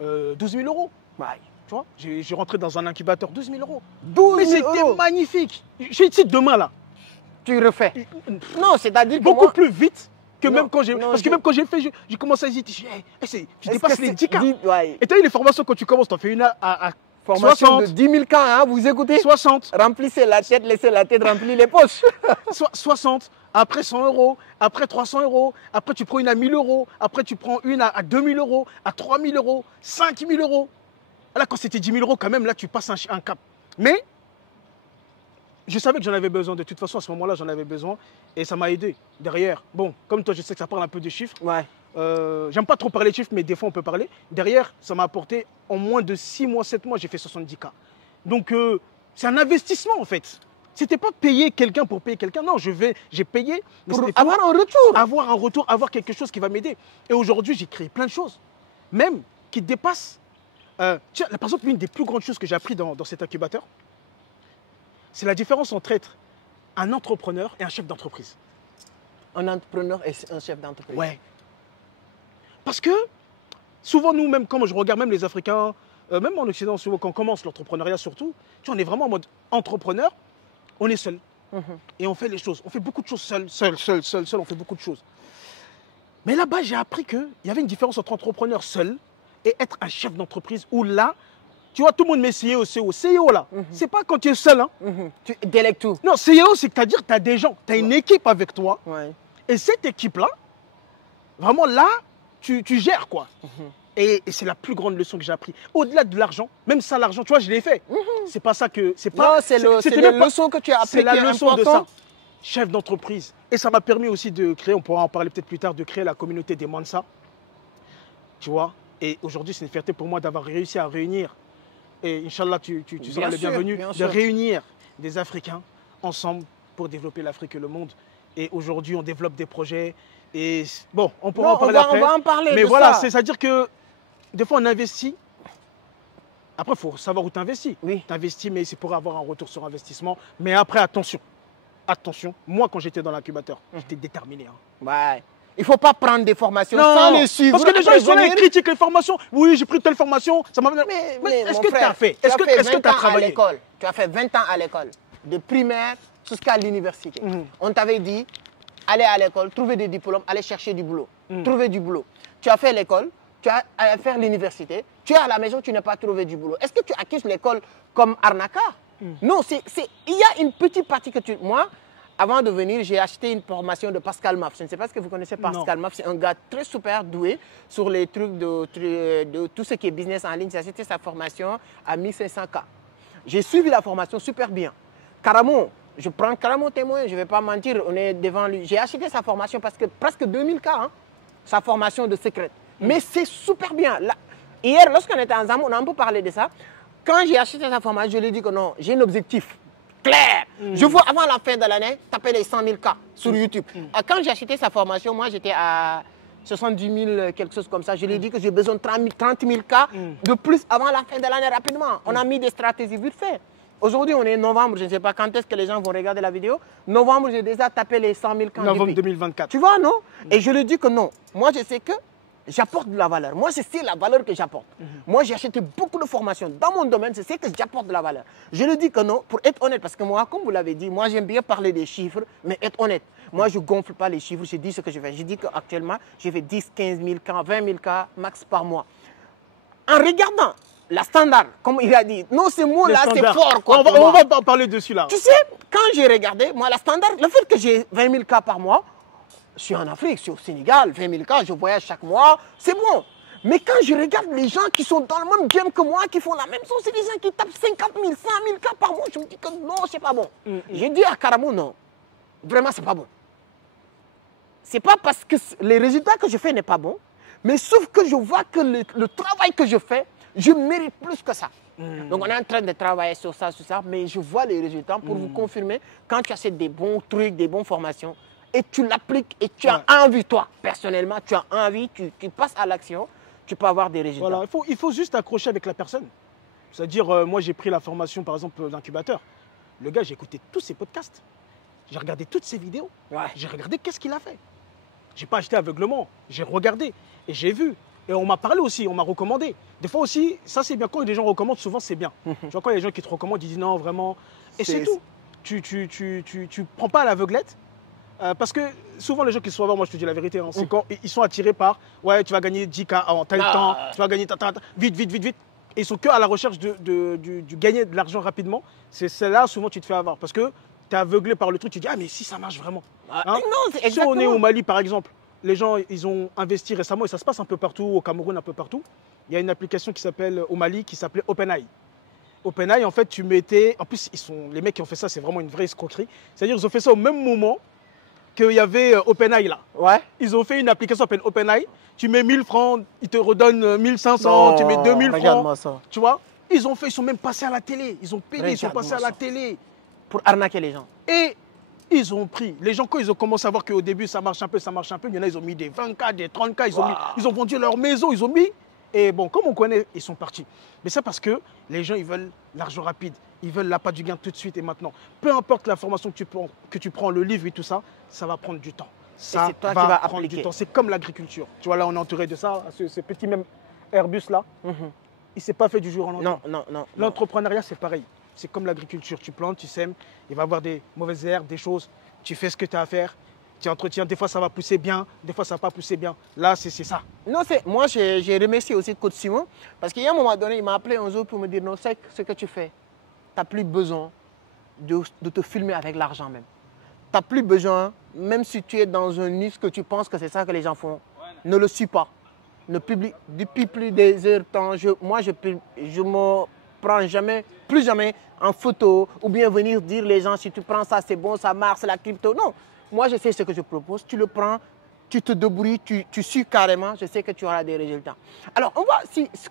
12 000 euros. Ouais. Tu vois, j'ai rentré dans un incubateur, 12 000 euros. 12 Mais 000 c'était euros. magnifique. Je suis demain là. Tu refais. Non, c'est-à-dire que Beaucoup moi, plus vite que Non, même quand j'ai. non, Parce que même quand j'ai fait, j'ai commencé à hésiter. Je dis, tu est-ce dépasses que les c'est 10K. Ouais. Et tu as eu les formations quand tu commences, tu en fais une à Formation 60, de 10 000 cas, hein, vous écoutez 60, Remplissez la tête, laissez la tête remplir les poches. 60, après 100 euros, après 300 euros, après tu prends une à 1000 euros, après tu prends une à 2000 euros, à 3000 euros, 5000 euros. Là, quand c'était 10 000 euros, quand même, là, tu passes un cap. Mais je savais que j'en avais besoin. De toute façon, à ce moment-là, j'en avais besoin. Et ça m'a aidé. Derrière, bon, comme toi, je sais que ça parle un peu de chiffres. Ouais. J'aime pas trop parler de chiffres, mais des fois, on peut parler. Derrière, ça m'a apporté, en moins de 6 mois, 7 mois, j'ai fait 70K. Donc, c'est un investissement, en fait. C'était pas payer quelqu'un pour payer quelqu'un. Non, j'ai payé. Mais Pour c'était avoir un retour. avoir un retour, avoir quelque chose qui va m'aider. Et aujourd'hui, j'ai créé plein de choses, même qui dépassent. Tiens, par exemple, l'une des plus grandes choses que j'ai appris dans cet incubateur, c'est la différence entre être un entrepreneur et un chef d'entreprise. Un entrepreneur et un chef d'entreprise. Ouais. Parce que souvent, nous, même quand je regarde même les Africains, même en Occident, souvent, quand on commence l'entrepreneuriat surtout, tu vois, on est vraiment en mode entrepreneur, on est seul. Et on fait les choses. On fait beaucoup de choses seul, on fait beaucoup de choses. Mais là-bas, j'ai appris qu'il y avait une différence entre entrepreneur seul et être un chef d'entreprise où là, tu vois, tout le monde met CEO, CEO. CEO là, c'est pas quand tu es seul. Hein. Tu délègues tout. Non, CEO, c'est-à-dire que tu as des gens, tu as une équipe avec toi. Ouais. Et cette équipe-là, vraiment là, tu gères quoi. Et c'est la plus grande leçon que j'ai appris. Au-delà de l'argent, même ça, l'argent, tu vois, je l'ai fait. C'est pas ça que. C'est pas. Non, c'est la leçon que tu as appris. C'est la qui est leçon de ça. importante. Chef d'entreprise. Et ça m'a permis aussi de créer, on pourra en parler peut-être plus tard, de créer la communauté des Mansa. Tu vois. Et aujourd'hui, c'est une fierté pour moi d'avoir réussi à réunir. Et Inch'Allah, tu seras le bienvenu, de réunir des Africains ensemble pour développer l'Afrique et le monde. Et aujourd'hui, on développe des projets. Et bon, on pourra en parler après. On va en parler. Mais de voilà, ça. c'est-à-dire que des fois, on investit. Après, il faut savoir où tu investis. Oui. Tu investis, mais c'est pour avoir un retour sur investissement. Mais après, attention. Attention. Moi, quand j'étais dans l'incubateur, j'étais déterminé. Hein. Ouais. Il ne faut pas prendre des formations sans les suivre. Parce que les gens, ils sont là, ils critiquent les formations. Oui, j'ai pris telle formation. Ça m'a. Mais est-ce mon que tu frère, as fait? Est-ce que tu as travaillé? Tu as fait 20 ans à l'école, de primaire jusqu'à l'université. On t'avait dit, allez à l'école, trouver des diplômes, aller chercher du boulot. Trouver du boulot. Tu as fait l'école, tu as à faire l'université, tu es à la maison, tu n'as pas trouvé du boulot. Est-ce que tu accuses l'école comme arnaqueur? Non, il y a une petite partie que tu... Moi, avant de venir, j'ai acheté une formation de Pascal Maff. Je ne sais pas si vous connaissez Pascal Maff. C'est un gars très super doué sur les trucs de tout ce qui est business en ligne. J'ai acheté sa formation à 1500K. J'ai suivi la formation super bien. Caramo, je prends Caramo témoin, je ne vais pas mentir, on est devant lui. J'ai acheté sa formation parce que presque 2000K, hein, sa formation de secret. Mais c'est super bien. Là, hier, lorsqu'on était ensemble, on a un peu parlé de ça. Quand j'ai acheté sa formation, je lui ai dit que non, j'ai un objectif clair. Je veux avant la fin de l'année taper les 100 000 cas sur YouTube. Quand j'ai acheté sa formation, moi j'étais à 70 000, quelque chose comme ça. Je lui ai dit que j'ai besoin de 30 000 cas de plus avant la fin de l'année rapidement. On a mis des stratégies vite fait. Aujourd'hui, on est novembre, je ne sais pas quand est-ce que les gens vont regarder la vidéo. Novembre, j'ai déjà tapé les 100 000 cas. Novembre 2024. Tu vois, non? Et je lui dis que non. Moi, je sais que j'apporte de la valeur. Moi, c'est la valeur que j'apporte. Moi, j'ai acheté beaucoup de formations. Dans mon domaine, c'est que j'apporte de la valeur. Je le dis que non, pour être honnête, parce que moi, comme vous l'avez dit, moi, j'aime bien parler des chiffres, mais être honnête. Moi, je ne gonfle pas les chiffres, je dis ce que je fais. Je dis qu'actuellement, je fais 10, 15 000 cas, 20 000 cas max par mois. En regardant la standard, comme il a dit, non, ce mot-là, c'est fort. Quoi, on va en parler dessus là. Tu sais, quand j'ai regardé, moi, la standard, le fait que j'ai 20 000 cas par mois, je suis en Afrique, je suis au Sénégal, 20 000 cas, je voyage chaque mois, c'est bon. Mais quand je regarde les gens qui sont dans le même game que moi, qui font la même chose, c'est des gens qui tapent 50 000, 100 000 cas par mois, je me dis que non, c'est pas bon. J'ai dit à Caramo, non, vraiment, c'est pas bon. C'est pas parce que les résultats que je fais n'est pas bon, mais sauf que je vois que le travail que je fais, je mérite plus que ça. Donc, on est en train de travailler sur ça, mais je vois les résultats pour vous confirmer, quand tu achètes des bons trucs, des bonnes formations, et tu l'appliques et tu as envie, toi, personnellement, tu as envie, tu passes à l'action, tu peux avoir des résultats. Voilà, il faut juste accrocher avec la personne. C'est-à-dire, moi, j'ai pris la formation, par exemple, d'incubateur. Le gars, j'ai écouté tous ses podcasts. J'ai regardé toutes ses vidéos. J'ai regardé qu'est-ce qu'il a fait. Je n'ai pas acheté aveuglement. J'ai regardé et j'ai vu. Et on m'a parlé aussi, on m'a recommandé. Des fois aussi, ça c'est bien. Quand les gens recommandent, souvent c'est bien. Tu vois, quand il y a des gens qui te recommandent, ils disent non, vraiment. Et c'est tout. Tu prends pas à l'aveuglette. Parce que souvent les gens qui sont avant, moi je te dis la vérité, hein, c'est quand ils sont attirés par ouais, tu vas gagner 10K en tel temps, tu vas gagner vite, vite, vite, vite. Et ils sont que à la recherche du gagner de l'argent rapidement. C'est là souvent tu te fais avoir. Parce que tu es aveuglé par le truc, tu dis ah mais si ça marche vraiment. Hein? Non, c'est exactement. Si on est au Mali par exemple, les gens ils ont investi récemment et ça se passe un peu partout, au Cameroun un peu partout. Il y a une application qui s'appelle au Mali qui s'appelait OpenAI. OpenAI en fait tu mettais, en plus les mecs qui ont fait ça c'est vraiment une vraie escroquerie. C'est-à-dire ils ont fait ça au même moment qu'il y avait OpenAI là. Ouais. Ils ont fait une application qui s'appelle OpenAI. Tu mets 1000 francs, ils te redonnent 1500, tu mets 2000 francs. Ça. Tu vois, ils sont même passés à la télé. Ils ont payé, ils sont passés à la télé. Pour arnaquer les gens. Et ils ont pris. Les gens, quand ils ont commencé à voir qu'au début, ça marche un peu, il y en a, ils ont mis des 20K, des 30K, ils ont vendu leur maison, ils ont mis. Et bon, comme on connaît, ils sont partis. Mais c'est parce que les gens, ils veulent l'argent rapide. Ils veulent l'appât du gain tout de suite et maintenant. Peu importe la formation que tu prends, le livre et tout ça, ça va prendre du temps. Ça c'est toi va qui vas prendre appliquer. du temps. C'est comme l'agriculture. Tu vois, là, on est entouré de ça. Ce petit même Airbus-là, il ne s'est pas fait du jour au lendemain. Non. L'entrepreneuriat, c'est pareil. C'est comme l'agriculture. Tu plantes, tu sèmes, il va y avoir des mauvaises herbes, des choses. Tu fais ce que tu as à faire. Tu entretiens, des fois ça va pousser bien, des fois ça ne va pas pousser bien. Là, c'est ça. Non, moi j'ai remercié aussi Coach Simon parce qu'il y a un moment donné, il m'a appelé un jour pour me dire non, c'est ce que tu fais. Tu n'as plus besoin de te filmer avec l'argent même. Tu n'as plus besoin, même si tu es dans un niche que tu penses que c'est ça que les gens font, ne le suis pas. Ne publie depuis plus des heures de temps. Moi, je me prends plus jamais en photo ou bien venir dire les gens si tu prends ça, c'est bon, ça marche, c'est la crypto. Non. Moi, je sais ce que je propose. Tu le prends, tu te débrouilles, tu suis carrément. Je sais que tu auras des résultats. Alors, on va,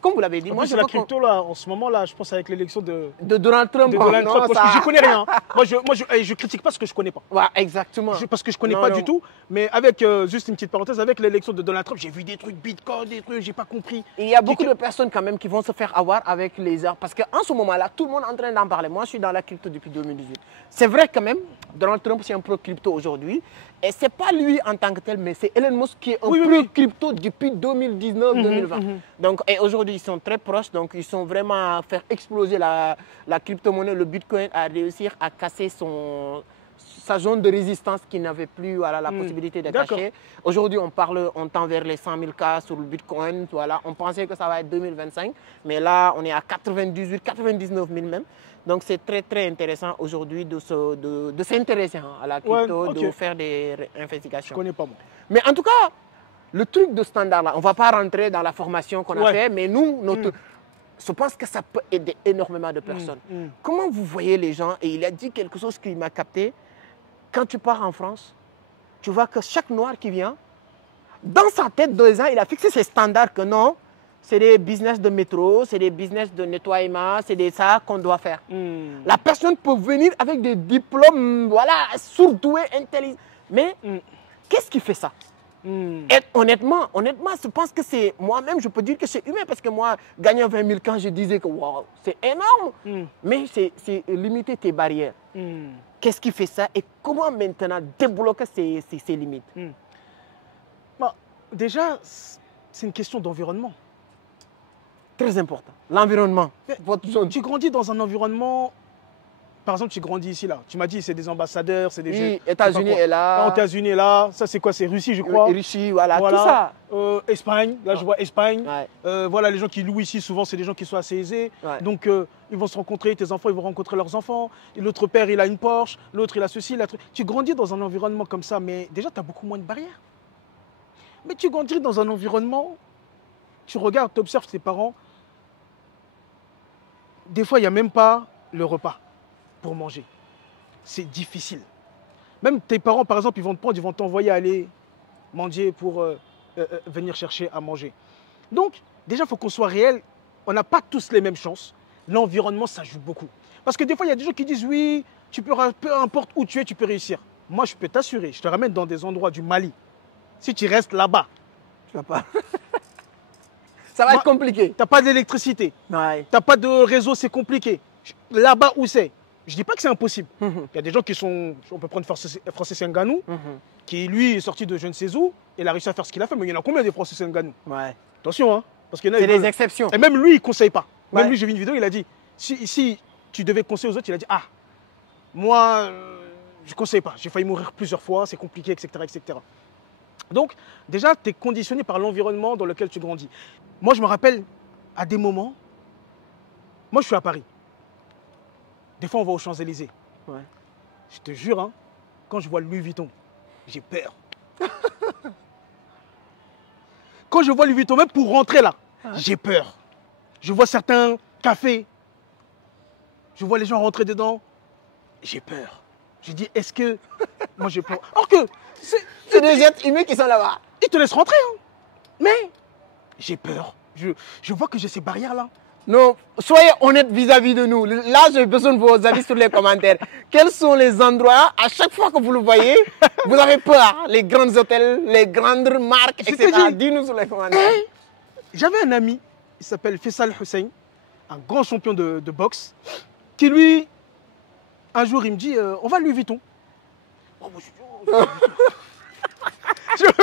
comme vous l'avez dit, moi, je la crypto, là, en ce moment, là, je pense avec l'élection de Donald Trump. Donald Trump, parce que je ne connais rien. Moi, je critique pas ce que je ne connais pas. Ouais, exactement. Parce que je ne connais pas du tout. Mais avec, juste une petite parenthèse, avec l'élection de Donald Trump, j'ai vu des trucs Bitcoin, des trucs, j'ai pas compris. Il y a beaucoup de personnes quand même qui vont se faire avoir avec les arts. Parce qu'en ce moment-là, tout le monde est en train d'en parler. Moi, je suis dans la crypto depuis 2018. C'est vrai quand même, Donald Trump, c'est un pro crypto aujourd'hui. Et ce n'est pas lui en tant que tel, mais c'est Elon Musk qui est un pro crypto depuis 2019-2020. Donc, et aujourd'hui, ils sont très proches. Donc, ils sont vraiment à faire exploser la crypto-monnaie. Le Bitcoin a réussi à casser sa zone de résistance qui n'avait plus voilà, la possibilité de cacher. Aujourd'hui, on tend vers les 100 000 cas sur le Bitcoin. Voilà. On pensait que ça va être 2025. Mais là, on est à 98, 99 000 même. Donc, c'est très, très intéressant aujourd'hui de s'intéresser à la crypto, de faire des investigations. Je ne connais pas, moi. Mais en tout cas, le truc de standard, là, on ne va pas rentrer dans la formation qu'on a fait, mais nous, je pense que ça peut aider énormément de personnes. Comment vous voyez les gens? Et il a dit quelque chose qui m'a capté. Quand tu pars en France, tu vois que chaque noir qui vient, dans sa tête, 2 ans, il a fixé ses standards que non, c'est des business de métro, c'est des business de nettoyage, c'est des ça qu'on doit faire. La personne peut venir avec des diplômes, voilà, surdoués, intelligents. Mais qu'est-ce qui fait ça? Et honnêtement, je pense que c'est moi-même, je peux dire que c'est humain parce que moi, gagner 20 000 quand je disais que wow, c'est énorme. Mais c'est limiter tes barrières. Qu'est-ce qui fait ça et comment maintenant débloquer ces limites? Bah, déjà, c'est une question d'environnement. Très important. L'environnement. Tu grandis dans un environnement. Par exemple, tu grandis ici, là. Tu m'as dit, c'est des ambassadeurs, c'est des jeunes. Oui, États-Unis est là. États-unis est là. Ça, c'est quoi? C'est Russie, je crois. Russie, voilà, tout ça. Espagne, là, je vois Espagne. Voilà, les gens qui louent ici, souvent, c'est des gens qui sont assez aisés. Donc, ils vont se rencontrer, tes enfants, ils vont rencontrer leurs enfants. Et l'autre père, il a une Porsche. L'autre, il a ceci, il a truc. Tu grandis dans un environnement comme ça, mais déjà, tu as beaucoup moins de barrières. Mais tu grandis dans un environnement, tu regardes, tu observes tes parents. Des fois, il n'y a même pas le repas pour manger. C'est difficile. Même tes parents, par exemple, ils vont te prendre, ils vont t'envoyer aller manger pour venir chercher à manger. Donc, déjà, il faut qu'on soit réel. On n'a pas tous les mêmes chances. L'environnement, ça joue beaucoup. Parce que des fois, il y a des gens qui disent, oui, tu peux, peu importe où tu es, tu peux réussir. moi, je peux t'assurer, je te ramène dans des endroits du Mali. Si tu restes là-bas, Tu vas pas. Ça va être compliqué. tu n'as pas d'électricité, Ouais. tu n'as pas de réseau, c'est compliqué. Là-bas où c'est, je ne dis pas que c'est impossible. Il y a des gens qui sont, on peut prendre Francis Ngannou, qui lui est sorti de je ne sais où, et il a réussi à faire ce qu'il a fait, mais il y en a combien des Francis Ngannou? Ouais. Attention, hein, parce qu'il y en a, C'est ils des veulent- exceptions. Et même lui, il ne conseille pas. Même Ouais. lui, j'ai vu une vidéo, il a dit, si tu devais conseiller aux autres, il a dit, ah, moi, je ne conseille pas. J'ai failli mourir plusieurs fois, c'est compliqué, etc., etc. Donc, déjà, tu es conditionné par l'environnement dans lequel tu grandis. Moi, je me rappelle, à des moments, moi, je suis à Paris. Des fois, on va aux Champs-Élysées. Ouais. Je te jure, hein, quand je vois Louis Vuitton, j'ai peur. Quand je vois Louis Vuitton, même pour rentrer là, j'ai peur. Je vois certains cafés, je vois les gens rentrer dedans, j'ai peur. Je dis, est-ce que... Moi, j'ai peur. Or que, C'est des êtres humains qui sont là-bas. ils te laissent rentrer, hein. Mais j'ai peur. Je vois que j'ai ces barrières-là. Non, soyez honnêtes vis-à-vis de nous. Là, j'ai besoin de vos avis sur les commentaires. Quels sont les endroits, à chaque fois que vous le voyez, vous avez peur? Les grands hôtels, les grandes marques, etc. C'est-à-dire- Dis-nous sur les commentaires. J'avais un ami, il s'appelle Faisal Hussein, un grand champion de boxe, qui lui, un jour, il me dit, on va à Louis Vuitton. Oh, moi, je dis, oh,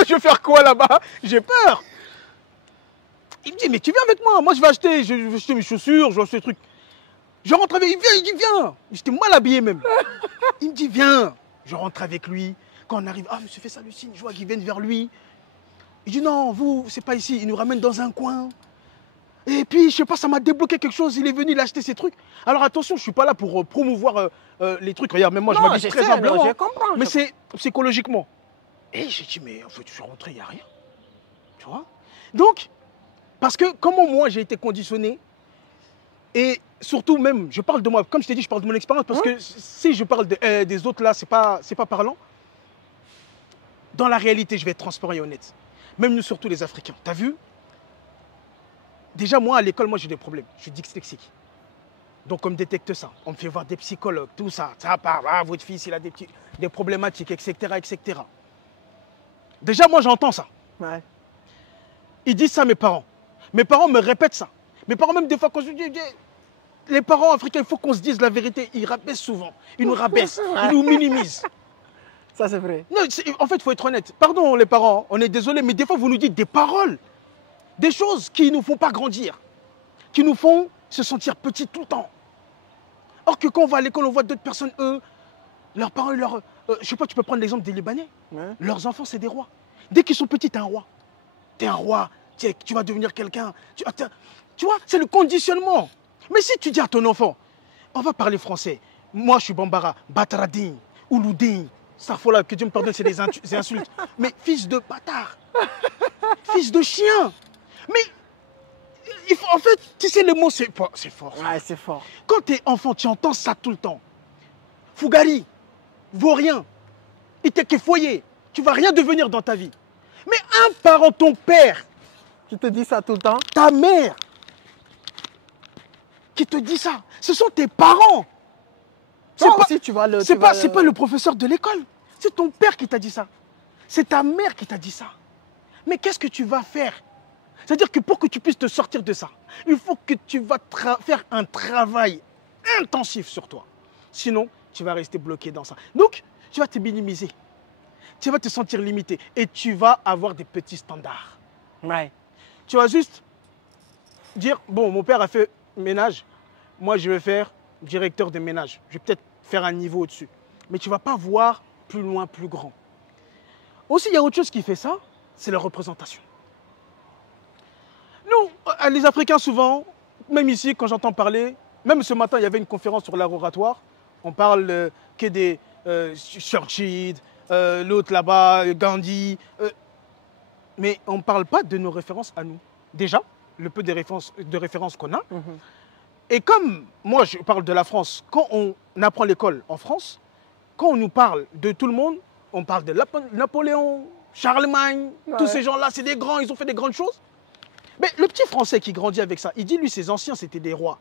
je vais faire quoi là-bas? J'ai peur. Il me dit, mais tu viens avec moi. Moi, je vais acheter mes chaussures, je vais acheter des trucs. Je rentre avec lui, il dit, viens. J'étais mal habillé même. Il me dit, viens. Je rentre avec lui. Quand on arrive, ah, monsieur Faisal Hussein, je vois qu'ils viennent vers lui. Il dit, non, vous, c'est pas ici. Il nous ramène dans un coin. Et puis, je sais pas, ça m'a débloqué quelque chose. Il est venu, il a acheté ses trucs. Alors attention, je suis pas là pour promouvoir les trucs. Regarde, même moi, je Non, m'habille je très sais, humblement. non, je comprends. Mais c'est psychologiquement. Et j'ai dit, mais en fait, je suis rentré, il n'y a rien. Tu vois? Donc, parce que comment moi, j'ai été conditionné, et surtout même, je parle de moi, comme je t'ai dit, je parle de mon expérience, parce que si je parle des autres là, c'est pas parlant. Dans la réalité, je vais être transparent et honnête. Même nous, surtout les Africains. T'as vu? Déjà, moi, à l'école, moi, j'ai des problèmes. Je suis dyslexique. Donc, on me détecte ça. On me fait voir des psychologues, tout ça. Ça part, ah, votre fils, il a des problématiques, etc., etc. Déjà, moi, j'entends ça. Ouais. Ils disent ça à mes parents. Mes parents me répètent ça. Mes parents, même des fois, quand je dis, les parents africains, il faut qu'on se dise la vérité. Ils rabaissent souvent. Ils nous rabaissent. Ils nous minimisent. Ça, c'est vrai. Non, en fait, il faut être honnête. Pardon, les parents, on est désolé, mais des fois, vous nous dites des paroles, des choses qui ne nous font pas grandir, qui nous font se sentir petits tout le temps. Or que quand on va à l'école, on voit d'autres personnes, eux, leurs parents, je sais pas, tu peux prendre l'exemple des Libanais. Ouais. Leurs enfants, c'est des rois. Dès qu'ils sont petits, t'es un roi. T'es un roi, tu vas devenir quelqu'un. Tu vois, c'est le conditionnement. Mais si tu dis à ton enfant, on va parler français. Moi, je suis Bambara, Bataradine, Ouloudine, Sarfola, que Dieu me pardonne, c'est des insultes. Mais fils de bâtard, fils de chien. Mais, en fait, tu sais, le mot, c'est fort. Ouais, c'est fort. Quand tu es enfant, tu entends ça tout le temps. Fougari, vaurien, Iteke foyer, tu vas rien devenir dans ta vie. Mais un parent, ton père, Tu te dis ça tout le temps? ta mère, qui te dit ça, ce sont tes parents. Toi aussi, tu vas le... C'est pas le professeur de l'école. C'est ton père qui t'a dit ça. C'est ta mère qui t'a dit ça. Mais qu'est-ce que tu vas faire? C'est-à-dire que pour que tu puisses te sortir de ça, il faut que tu vas faire un travail intensif sur toi. Sinon, tu vas rester bloqué dans ça. Donc, tu vas te minimiser. Tu vas te sentir limité. Et tu vas avoir des petits standards. Ouais. Tu vas juste dire, bon, mon père a fait ménage. Moi, je vais faire directeur de ménage. Je vais peut-être faire un niveau au-dessus. Mais tu ne vas pas voir plus loin, plus grand. Aussi, il y a autre chose qui fait ça, c'est la représentation. Nous, les Africains, souvent, même ici, quand j'entends parler, même ce matin, il y avait une conférence sur l'art oratoire. On parle que des Churchill, l'autre là-bas, Gandhi. Mais on ne parle pas de nos références à nous. Déjà, le peu de références qu'on a. Et comme moi, je parle de la France, quand on apprend l'école en France, quand on nous parle de tout le monde, on parle de Napoléon, Charlemagne, tous ces gens-là, c'est des grands, ils ont fait des grandes choses. Mais le petit Français qui grandit avec ça, il dit, lui, ses anciens, c'était des rois.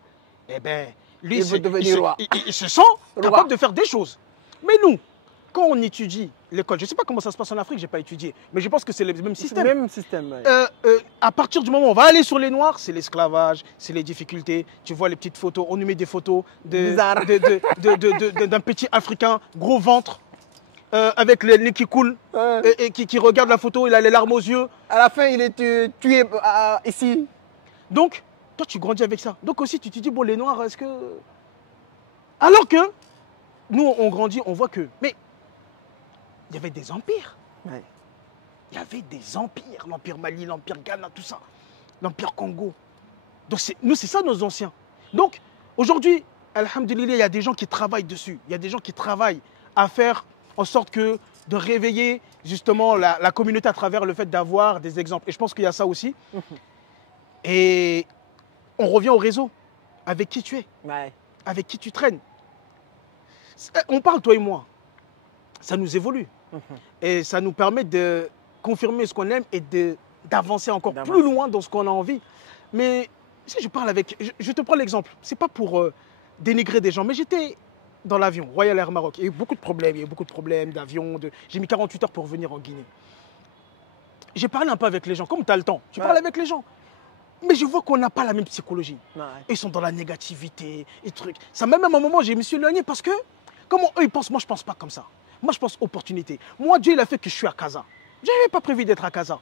Eh bien, lui, Il veut devenir roi. Il se sent capable de faire des choses. Mais nous, quand on étudie l'école, je ne sais pas comment ça se passe en Afrique, je n'ai pas étudié, mais je pense que c'est le même C'est système. le même système. Ouais. À partir du moment où on va aller sur les Noirs, c'est l'esclavage, c'est les difficultés. Tu vois les petites photos, on nous met des photos Bizarre. d'un petit Africain, gros ventre, avec le nez qui coule, Ouais. et qui regarde la photo, il a les larmes aux yeux. À la fin, il est tué ici. Donc, toi, tu grandis avec ça. Donc aussi, tu te dis, bon, les Noirs, est-ce que... Alors que, nous, on grandit, on voit que... Mais, il y avait des empires. Ouais. Il y avait des empires. L'Empire Mali, l'Empire Ghana, tout ça. L'Empire Congo. Donc, nous, c'est ça, nos anciens. Donc, aujourd'hui, alhamdoulilah, il y a des gens qui travaillent dessus. Il y a des gens qui travaillent à faire en sorte que de réveiller, justement, la communauté à travers le fait d'avoir des exemples. Et je pense qu'il y a ça aussi. Et on revient au réseau. Avec qui tu es, Ouais. avec qui tu traînes. On parle, toi et moi. Ça nous évolue. Et ça nous permet de confirmer ce qu'on aime et d'avancer encore plus loin dans ce qu'on a envie. Mais si je parle avec... Je te prends l'exemple. Ce n'est pas pour dénigrer des gens, mais j'étais dans l'avion, Royal Air Maroc. Il y a eu beaucoup de problèmes. Il y a eu beaucoup de problèmes d'avion. J'ai mis 48 heures pour venir en Guinée. J'ai parlé un peu avec les gens. Comme tu as le temps, tu parles avec les gens. Mais je vois qu'on n'a pas la même psychologie. Ouais. Ils sont dans la négativité et trucs. Ça m'a même à un moment, je me suis éloigné parce que, comment eux ils pensent, moi je ne pense pas comme ça. Moi je pense opportunité. Moi Dieu il a fait que je suis à Casa. Je n'avais pas prévu d'être à Casa.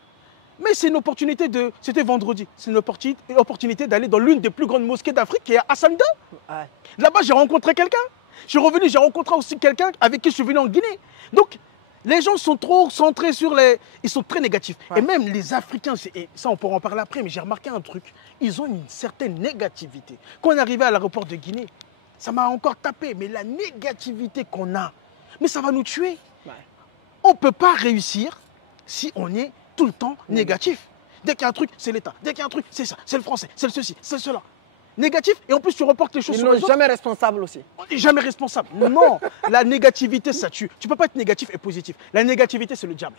Mais c'est une opportunité de... C'était vendredi. C'est une opportunité d'aller dans l'une des plus grandes mosquées d'Afrique qui est à Hassan II. Ouais. Là-bas j'ai rencontré quelqu'un. Je suis revenu, j'ai rencontré aussi quelqu'un avec qui je suis venu en Guinée. Donc, les gens sont trop centrés sur les... Ils sont très négatifs. Ouais. Et même les Africains, et ça on pourra en parler après, mais j'ai remarqué un truc. Ils ont une certaine négativité. Quand on est arrivé à l'aéroport de Guinée, ça m'a encore tapé. Mais la négativité qu'on a, mais ça va nous tuer. Ouais. On ne peut pas réussir si on est tout le temps négatif. Dès qu'il y a un truc, c'est l'État. Dès qu'il y a un truc, c'est ça. C'est le français, c'est ceci, c'est cela. Négatif, et en plus tu reportes les choses sur les autres. Jamais responsable aussi. On n'est jamais responsable. Non, la négativité, ça tue. Tu ne peux pas être négatif et positif. La négativité, c'est le diable.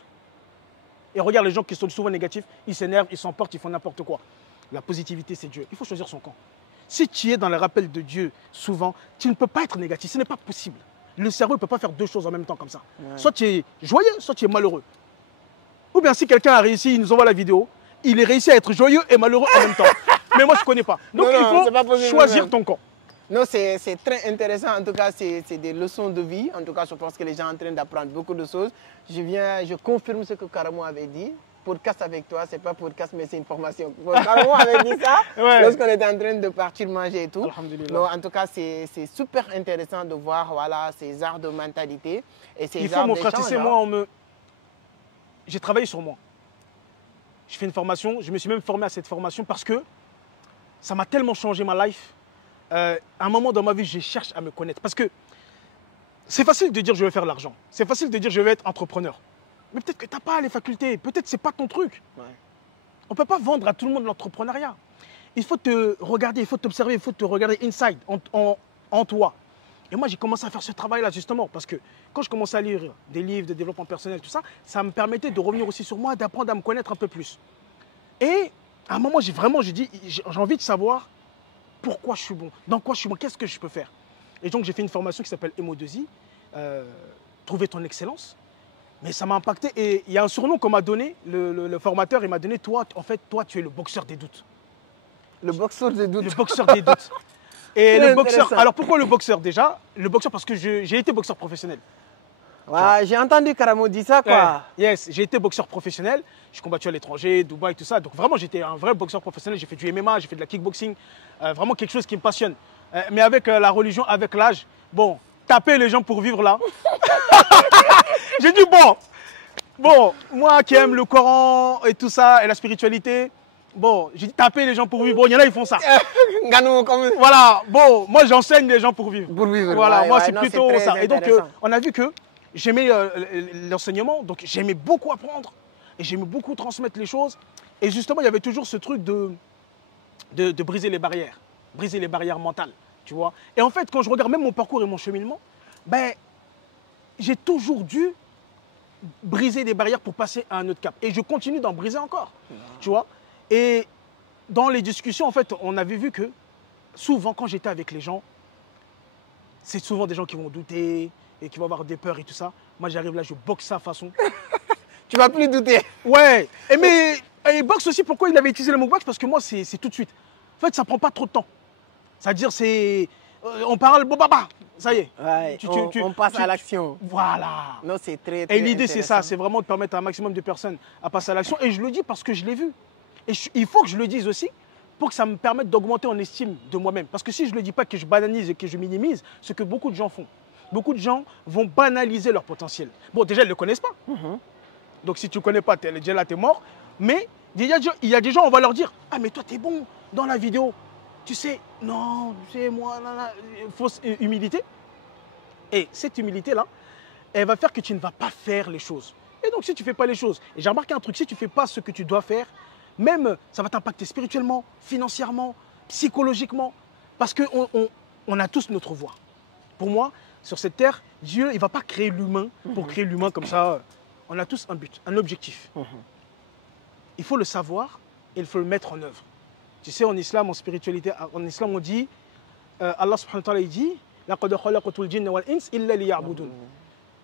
Et regarde les gens qui sont souvent négatifs, ils s'énervent, ils s'emportent, ils font n'importe quoi. La positivité, c'est Dieu. Il faut choisir son camp. Si tu es dans le rappel de Dieu, souvent, tu ne peux pas être négatif. Ce n'est pas possible. Le cerveau ne peut pas faire deux choses en même temps comme ça. Ouais. Soit tu es joyeux, soit tu es malheureux. Ou bien si quelqu'un a réussi, il nous envoie la vidéo, il est réussi à être joyeux et malheureux en même temps. Mais moi, je ne connais pas. Donc, il faut choisir ton camp. Non, c'est très intéressant. En tout cas, c'est des leçons de vie. En tout cas, je pense que les gens sont en train d'apprendre beaucoup de choses. Je confirme ce que Karamo avait dit. Podcast avec toi, ce n'est pas podcast, mais c'est une formation. Karamo avait dit ça lorsqu'on était en train de partir manger et tout. Donc, en tout cas, c'est super intéressant de voir voilà, ces arts de mentalité. Et ces il faut, mon frère, tu sais, moi, j'ai travaillé sur moi. Je fais une formation, je me suis même formé à cette formation parce que ça m'a tellement changé ma life. À un moment dans ma vie, je cherche à me connaître. Parce que c'est facile de dire je vais faire l'argent. C'est facile de dire je vais être entrepreneur. Mais peut-être que tu n'as pas les facultés. Peut-être que ce n'est pas ton truc. Ouais. On ne peut pas vendre à tout le monde l'entrepreneuriat. Il faut te regarder, il faut t'observer, il faut te regarder inside, en toi. Et moi, j'ai commencé à faire ce travail-là justement parce que quand je commençais à lire des livres de développement personnel, tout ça, ça me permettait de revenir aussi sur moi, d'apprendre à me connaître un peu plus. Et à un moment, j'ai dit, j'ai envie de savoir pourquoi je suis bon, dans quoi je suis bon, qu'est-ce que je peux faire. Et donc, j'ai fait une formation qui s'appelle Emo2I, Trouver ton excellence. Mais ça m'a impacté et il y a un surnom qu'on m'a donné, le formateur, il m'a donné, toi, en fait, toi, tu es le boxeur des doutes. Le boxeur des doutes. Le boxeur des doutes. Et le boxeur, alors pourquoi le boxeur déjà? Le boxeur parce que j'ai été boxeur professionnel. Ouais, j'ai entendu Karamo dire ça quoi. Yes, j'ai été boxeur professionnel, j'ai combattu à l'étranger, Dubaï, tout ça. Donc vraiment j'étais un vrai boxeur professionnel, j'ai fait du MMA, j'ai fait de la kickboxing, vraiment quelque chose qui me passionne. Mais avec la religion, avec l'âge, bon, taper les gens pour vivre là. J'ai dit bon, moi qui aime le Coran et tout ça et la spiritualité, bon, j'ai dit taper les gens pour vivre. Bon, il y en a, ils font ça. Voilà, bon, moi j'enseigne les gens pour vivre. Pour vivre. Voilà, ouais, moi c'est plutôt ça. Et donc, on a vu que j'aimais l'enseignement, donc j'aimais beaucoup apprendre et j'aimais beaucoup transmettre les choses. Et justement, il y avait toujours ce truc de briser les barrières mentales, tu vois. Et en fait, quand je regarde même mon parcours et mon cheminement, ben, j'ai toujours dû briser des barrières pour passer à un autre cap. Et je continue d'en briser encore, tu vois. Et dans les discussions, en fait, on avait vu que souvent, quand j'étais avec les gens, c'est souvent des gens qui vont douter, et qui va avoir des peurs et tout ça, moi j'arrive là, je boxe ça façon. Tu vas plus douter. Ouais, mais et boxe aussi, pourquoi il avait utilisé le mot boxe? Parce que moi, c'est tout de suite. En fait, ça prend pas trop de temps. C'est-à-dire, c'est. On parle, bon, baba, ça y est. Ouais, on passe à l'action. Voilà. Non, c'est très, Et l'idée, c'est ça, c'est vraiment de permettre à un maximum de personnes à passer à l'action. Et je le dis parce que je l'ai vu. Et il faut que je le dise aussi pour que ça me permette d'augmenter en estime de moi-même. Parce que si je ne le dis pas, que je banalise et que je minimise, ce que beaucoup de gens font. Beaucoup de gens vont banaliser leur potentiel. Bon, déjà, ils ne le connaissent pas. Donc, si tu ne connais pas, déjà là, tu es mort. Mais il y a des gens, on va leur dire, ah, mais toi, tu es bon dans la vidéo. Tu sais, non, tu sais, moi, fausse humilité. Et cette humilité-là, elle va faire que tu ne vas pas faire les choses. Et donc, si tu ne fais pas les choses, et j'ai remarqué un truc, si tu ne fais pas ce que tu dois faire, même ça va t'impacter spirituellement, financièrement, psychologiquement, parce qu'on a tous notre voie. Pour moi, sur cette terre, Dieu, il ne va pas créer l'humain pour créer l'humain comme ça. On a tous un but, un objectif. Il faut le savoir et il faut le mettre en œuvre. Tu sais, en islam, en spiritualité, en islam, on dit, Allah subhanahu wa ta'ala, il dit,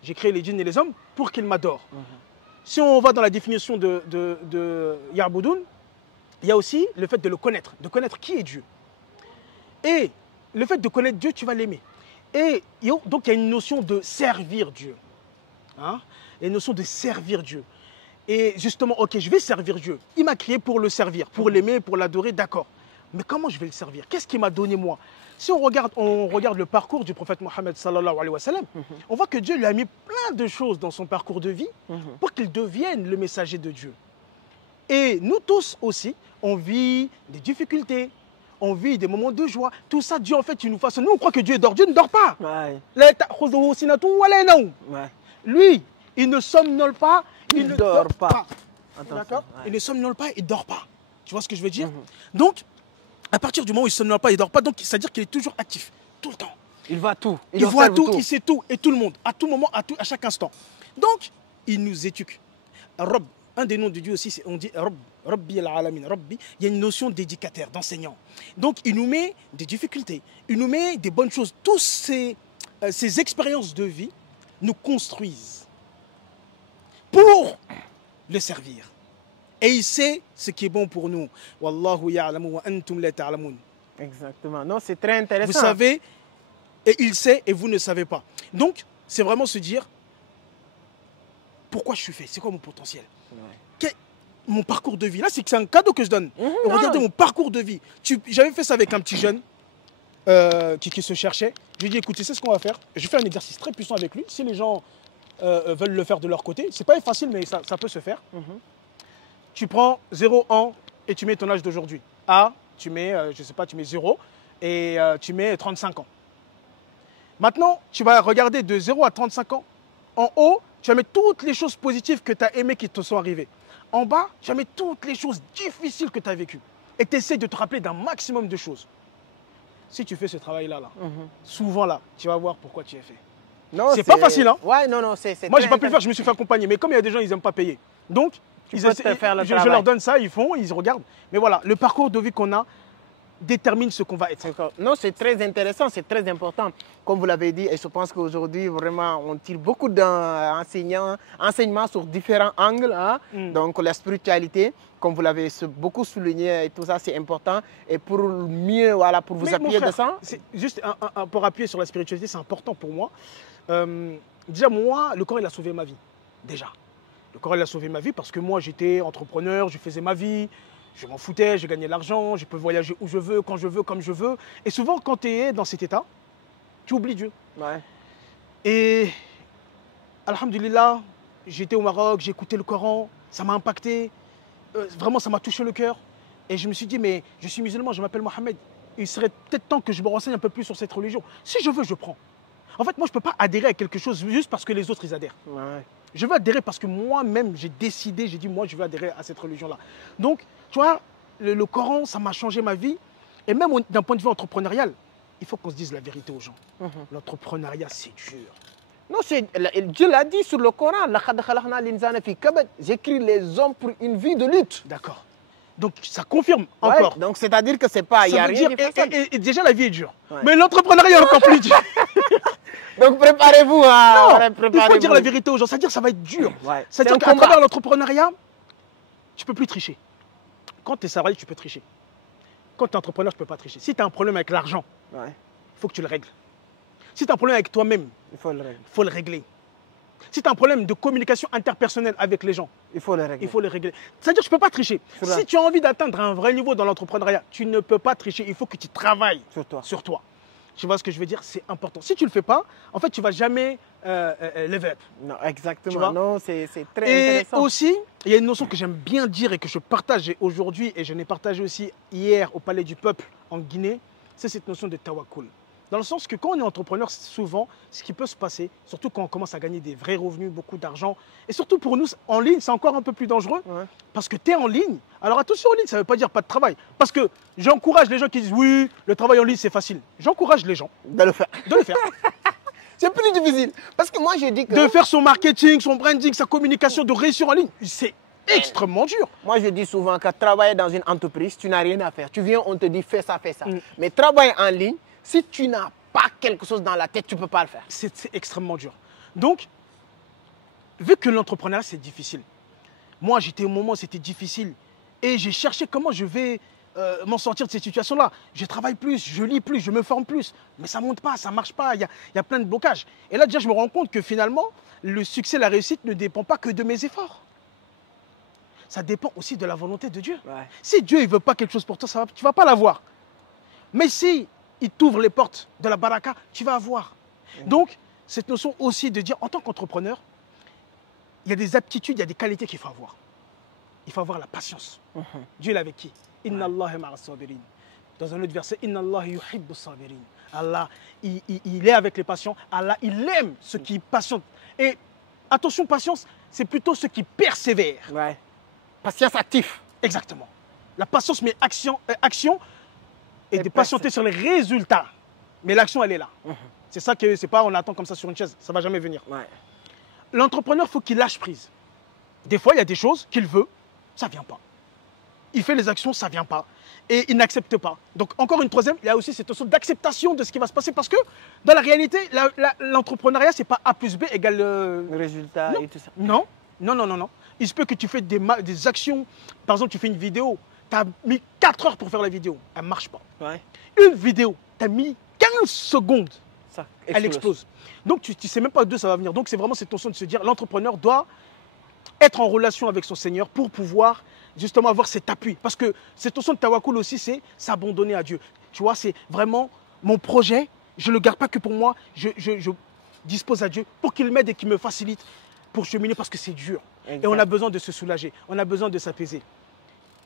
j'ai créé les djinns et les hommes pour qu'ils m'adorent. Si on va dans la définition de Ya'budun, il y a aussi le fait de le connaître, de connaître qui est Dieu. Et le fait de connaître Dieu, tu vas l'aimer. Et donc, il y a une notion de servir Dieu. Hein? Il y a une notion de servir Dieu. Et justement, ok, je vais servir Dieu. Il m'a créé pour le servir, pour l'aimer, pour l'adorer, d'accord. Mais comment je vais le servir? Qu'est-ce qu'il m'a donné moi? Si on regarde le parcours du prophète Mohammed sallallahu alayhi wa sallam, on voit que Dieu lui a mis plein de choses dans son parcours de vie pour qu'il devienne le messager de Dieu. Et nous tous aussi, on vit des difficultés, on vit des moments de joie. Tout ça, Dieu en fait, il nous façonne. Nous, on croit que Dieu dort. Dieu ne dort pas. Lui, il ne somnole pas, il ne dort pas. D'accord? Il ne somnole pas, il ne dort pas. Tu vois ce que je veux dire? Donc, à partir du moment où il ne somnole pas, il ne dort pas, donc c'est-à-dire qu'il est toujours actif, tout le temps. Il voit tout. Il voit tout, il sait tout, et tout le monde, à tout moment, à chaque instant. Donc, il nous éduque. Rob, un des noms de Dieu aussi, on dit Rob, Rabbi al-Alamin, Rabbi. Il y a une notion d'éducateur, d'enseignant. Donc, il nous met des difficultés, il nous met des bonnes choses. Toutes ces expériences de vie nous construisent pour le servir. Et il sait ce qui est bon pour nous. Wallahu ya'lamu wa antum la ta'lamun. Exactement. Non, c'est très intéressant. Vous savez, et il sait, et vous ne savez pas. Donc, c'est vraiment se dire, pourquoi je suis fait? C'est quoi mon potentiel? Mon parcours de vie. Là, c'est un cadeau que je donne. Regardez mon parcours de vie. J'avais fait ça avec un petit jeune qui se cherchait. Je lui ai dit, écoute, tu sais ce qu'on va faire? Je fais un exercice très puissant avec lui. Si les gens veulent le faire de leur côté, c'est pas facile, mais ça peut se faire. Tu prends 0 ans et tu mets ton âge d'aujourd'hui. A, tu mets, je sais pas, tu mets 0 et tu mets 35 ans. Maintenant, tu vas regarder de 0 à 35 ans. En haut, tu vas mettre toutes les choses positives que tu as aimées qui te sont arrivées. En bas, tu vas mettre toutes les choses difficiles que tu as vécues. Et tu essaies de te rappeler d'un maximum de choses. Si tu fais ce travail-là, souvent là, tu vas voir pourquoi tu es fait. C'est pas facile, hein? Ouais, non, c'est moi, j'ai pas pu le faire, je me suis fait accompagner. Mais comme il y a des gens, ils n'aiment pas payer. Donc, je leur donne ça, ils font, ils regardent. Mais voilà, le parcours de vie qu'on a détermine ce qu'on va être. Non, c'est très intéressant, c'est très important. Comme vous l'avez dit, et je pense qu'aujourd'hui, vraiment, on tire beaucoup d'enseignements sur différents angles. Hein? Donc, la spiritualité, comme vous l'avez beaucoup souligné, et tout ça, c'est important. Et pour mieux, voilà, pour vous appuyer de ça. Juste pour appuyer sur la spiritualité, c'est important pour moi. Déjà, moi, le corps, il a sauvé ma vie. Déjà. Le corps, il a sauvé ma vie parce que moi, j'étais entrepreneur, je faisais ma vie, je m'en foutais, je gagnais de l'argent, je peux voyager où je veux, quand je veux, comme je veux. Et souvent, quand tu es dans cet état, tu oublies Dieu. Ouais. Et, alhamdulillah, j'étais au Maroc, j'ai écouté le Coran, ça m'a impacté, vraiment, ça m'a touché le cœur. Et je me suis dit, mais je suis musulman, je m'appelle Mohamed. Il serait peut-être temps que je me renseigne un peu plus sur cette religion. Si je veux, je prends. En fait, moi, je ne peux pas adhérer à quelque chose juste parce que les autres, ils adhèrent. Ouais. Je veux adhérer parce que moi-même, j'ai décidé, j'ai dit, moi, je veux adhérer à cette religion-là. Donc, tu vois, le Coran, ça m'a changé ma vie. Et même d'un point de vue entrepreneurial, il faut qu'on se dise la vérité aux gens. L'entrepreneuriat, c'est dur. Non, Dieu l'a dit sur le Coran. J'écris les hommes pour une vie de lutte. D'accord. Donc, ça confirme encore. Donc, c'est-à-dire que c'est pas... Ça veut dire, et déjà, la vie est dure. Ouais. Mais l'entrepreneuriat est encore plus dur. Donc préparez-vous. Hein. Non, il faut dire la vérité aux gens. C'est-à-dire que ça va être dur. Ouais. C'est-à-dire qu'à travers l'entrepreneuriat, tu ne peux plus tricher. Quand tu es salarié, tu peux tricher. Quand tu es entrepreneur, tu ne peux pas tricher. Si tu as un problème avec l'argent, il faut que tu le règles. Si tu as un problème avec toi-même, il faut le régler. Si tu as un problème de communication interpersonnelle avec les gens, il faut le régler. C'est-à-dire que tu ne peux pas tricher. Si tu as envie d'atteindre un vrai niveau dans l'entrepreneuriat, tu ne peux pas tricher. Il faut que tu travailles sur toi. Tu vois ce que je veux dire? C'est important. Si tu ne le fais pas, en fait, tu ne vas jamais level up. Non, exactement. Non, c'est très intéressant. Et aussi, il y a une notion que j'aime bien dire et que je partage aujourd'hui, et je l'ai partagé aussi hier au Palais du Peuple en Guinée, c'est cette notion de tawakkul. Dans le sens que quand on est entrepreneur, souvent, ce qui peut se passer, surtout quand on commence à gagner des vrais revenus, beaucoup d'argent, et surtout pour nous, en ligne, c'est encore un peu plus dangereux, parce que tu es en ligne. Alors attention, en ligne, ça ne veut pas dire pas de travail. Parce que j'encourage les gens qui disent, oui, le travail en ligne, c'est facile. J'encourage les gens de le faire. C'est plus difficile. Parce que moi, je dis que... De faire son marketing, son branding, sa communication, de réussir en ligne, c'est extrêmement dur. Moi, je dis souvent que travailler dans une entreprise, tu n'as rien à faire. Tu viens, on te dit, fais ça, fais ça. Mais travailler en ligne, si tu n'as pas quelque chose dans la tête, tu ne peux pas le faire. C'est extrêmement dur. Donc, vu que l'entrepreneuriat, c'est difficile, moi, j'étais au moment où c'était difficile et j'ai cherché comment je vais m'en sortir de cette situation-là. Je travaille plus, je lis plus, je me forme plus, mais ça ne monte pas, ça ne marche pas, il y a plein de blocages. Et là, déjà, je me rends compte que finalement, le succès, la réussite ne dépend pas que de mes efforts. Ça dépend aussi de la volonté de Dieu. Si Dieu ne veut pas quelque chose pour toi, tu ne vas pas l'avoir. Mais si il t'ouvre les portes de la baraka, tu vas avoir. Donc, cette notion aussi de dire, en tant qu'entrepreneur, il y a des aptitudes, il y a des qualités qu'il faut avoir. Il faut avoir la patience. Dieu est avec qui? Inna Allah ma'a sabirin. Dans un autre verset, Inna Allah yuhibbu sabirin. Allah, il est avec les patients. Allah, il aime ceux qui patientent. Et attention, patience, c'est plutôt ceux qui persévèrent. Patience active. Exactement. La patience, mais action et de patienter sur les résultats. Mais l'action, elle est là. C'est ça que c'est pas on attend comme ça sur une chaise. Ça ne va jamais venir. L'entrepreneur, il faut qu'il lâche prise. Des fois, il y a des choses qu'il veut, ça ne vient pas. Il fait les actions, ça ne vient pas. Et il n'accepte pas. Donc, encore une troisième, il y a aussi cette notion d'acceptation de ce qui va se passer. Parce que, dans la réalité, l'entrepreneuriat, ce n'est pas A plus B égale... résultat et tout ça. Non. Il se peut que tu fais des actions. Par exemple, tu fais une vidéo. Tu as mis 4 heures pour faire la vidéo. Elle ne marche pas. Une vidéo, tu as mis 15 secondes. Elle explose. Donc, tu ne sais même pas d'où ça va venir. Donc, c'est vraiment cette notion de se dire l'entrepreneur doit être en relation avec son Seigneur pour pouvoir justement avoir cet appui. Parce que cette notion de tawakkul aussi, c'est s'abandonner à Dieu. Tu vois, c'est vraiment mon projet. Je ne le garde pas que pour moi. Je dispose à Dieu pour qu'il m'aide et qu'il me facilite pour cheminer parce que c'est dur. Et on a besoin de se soulager. On a besoin de s'apaiser.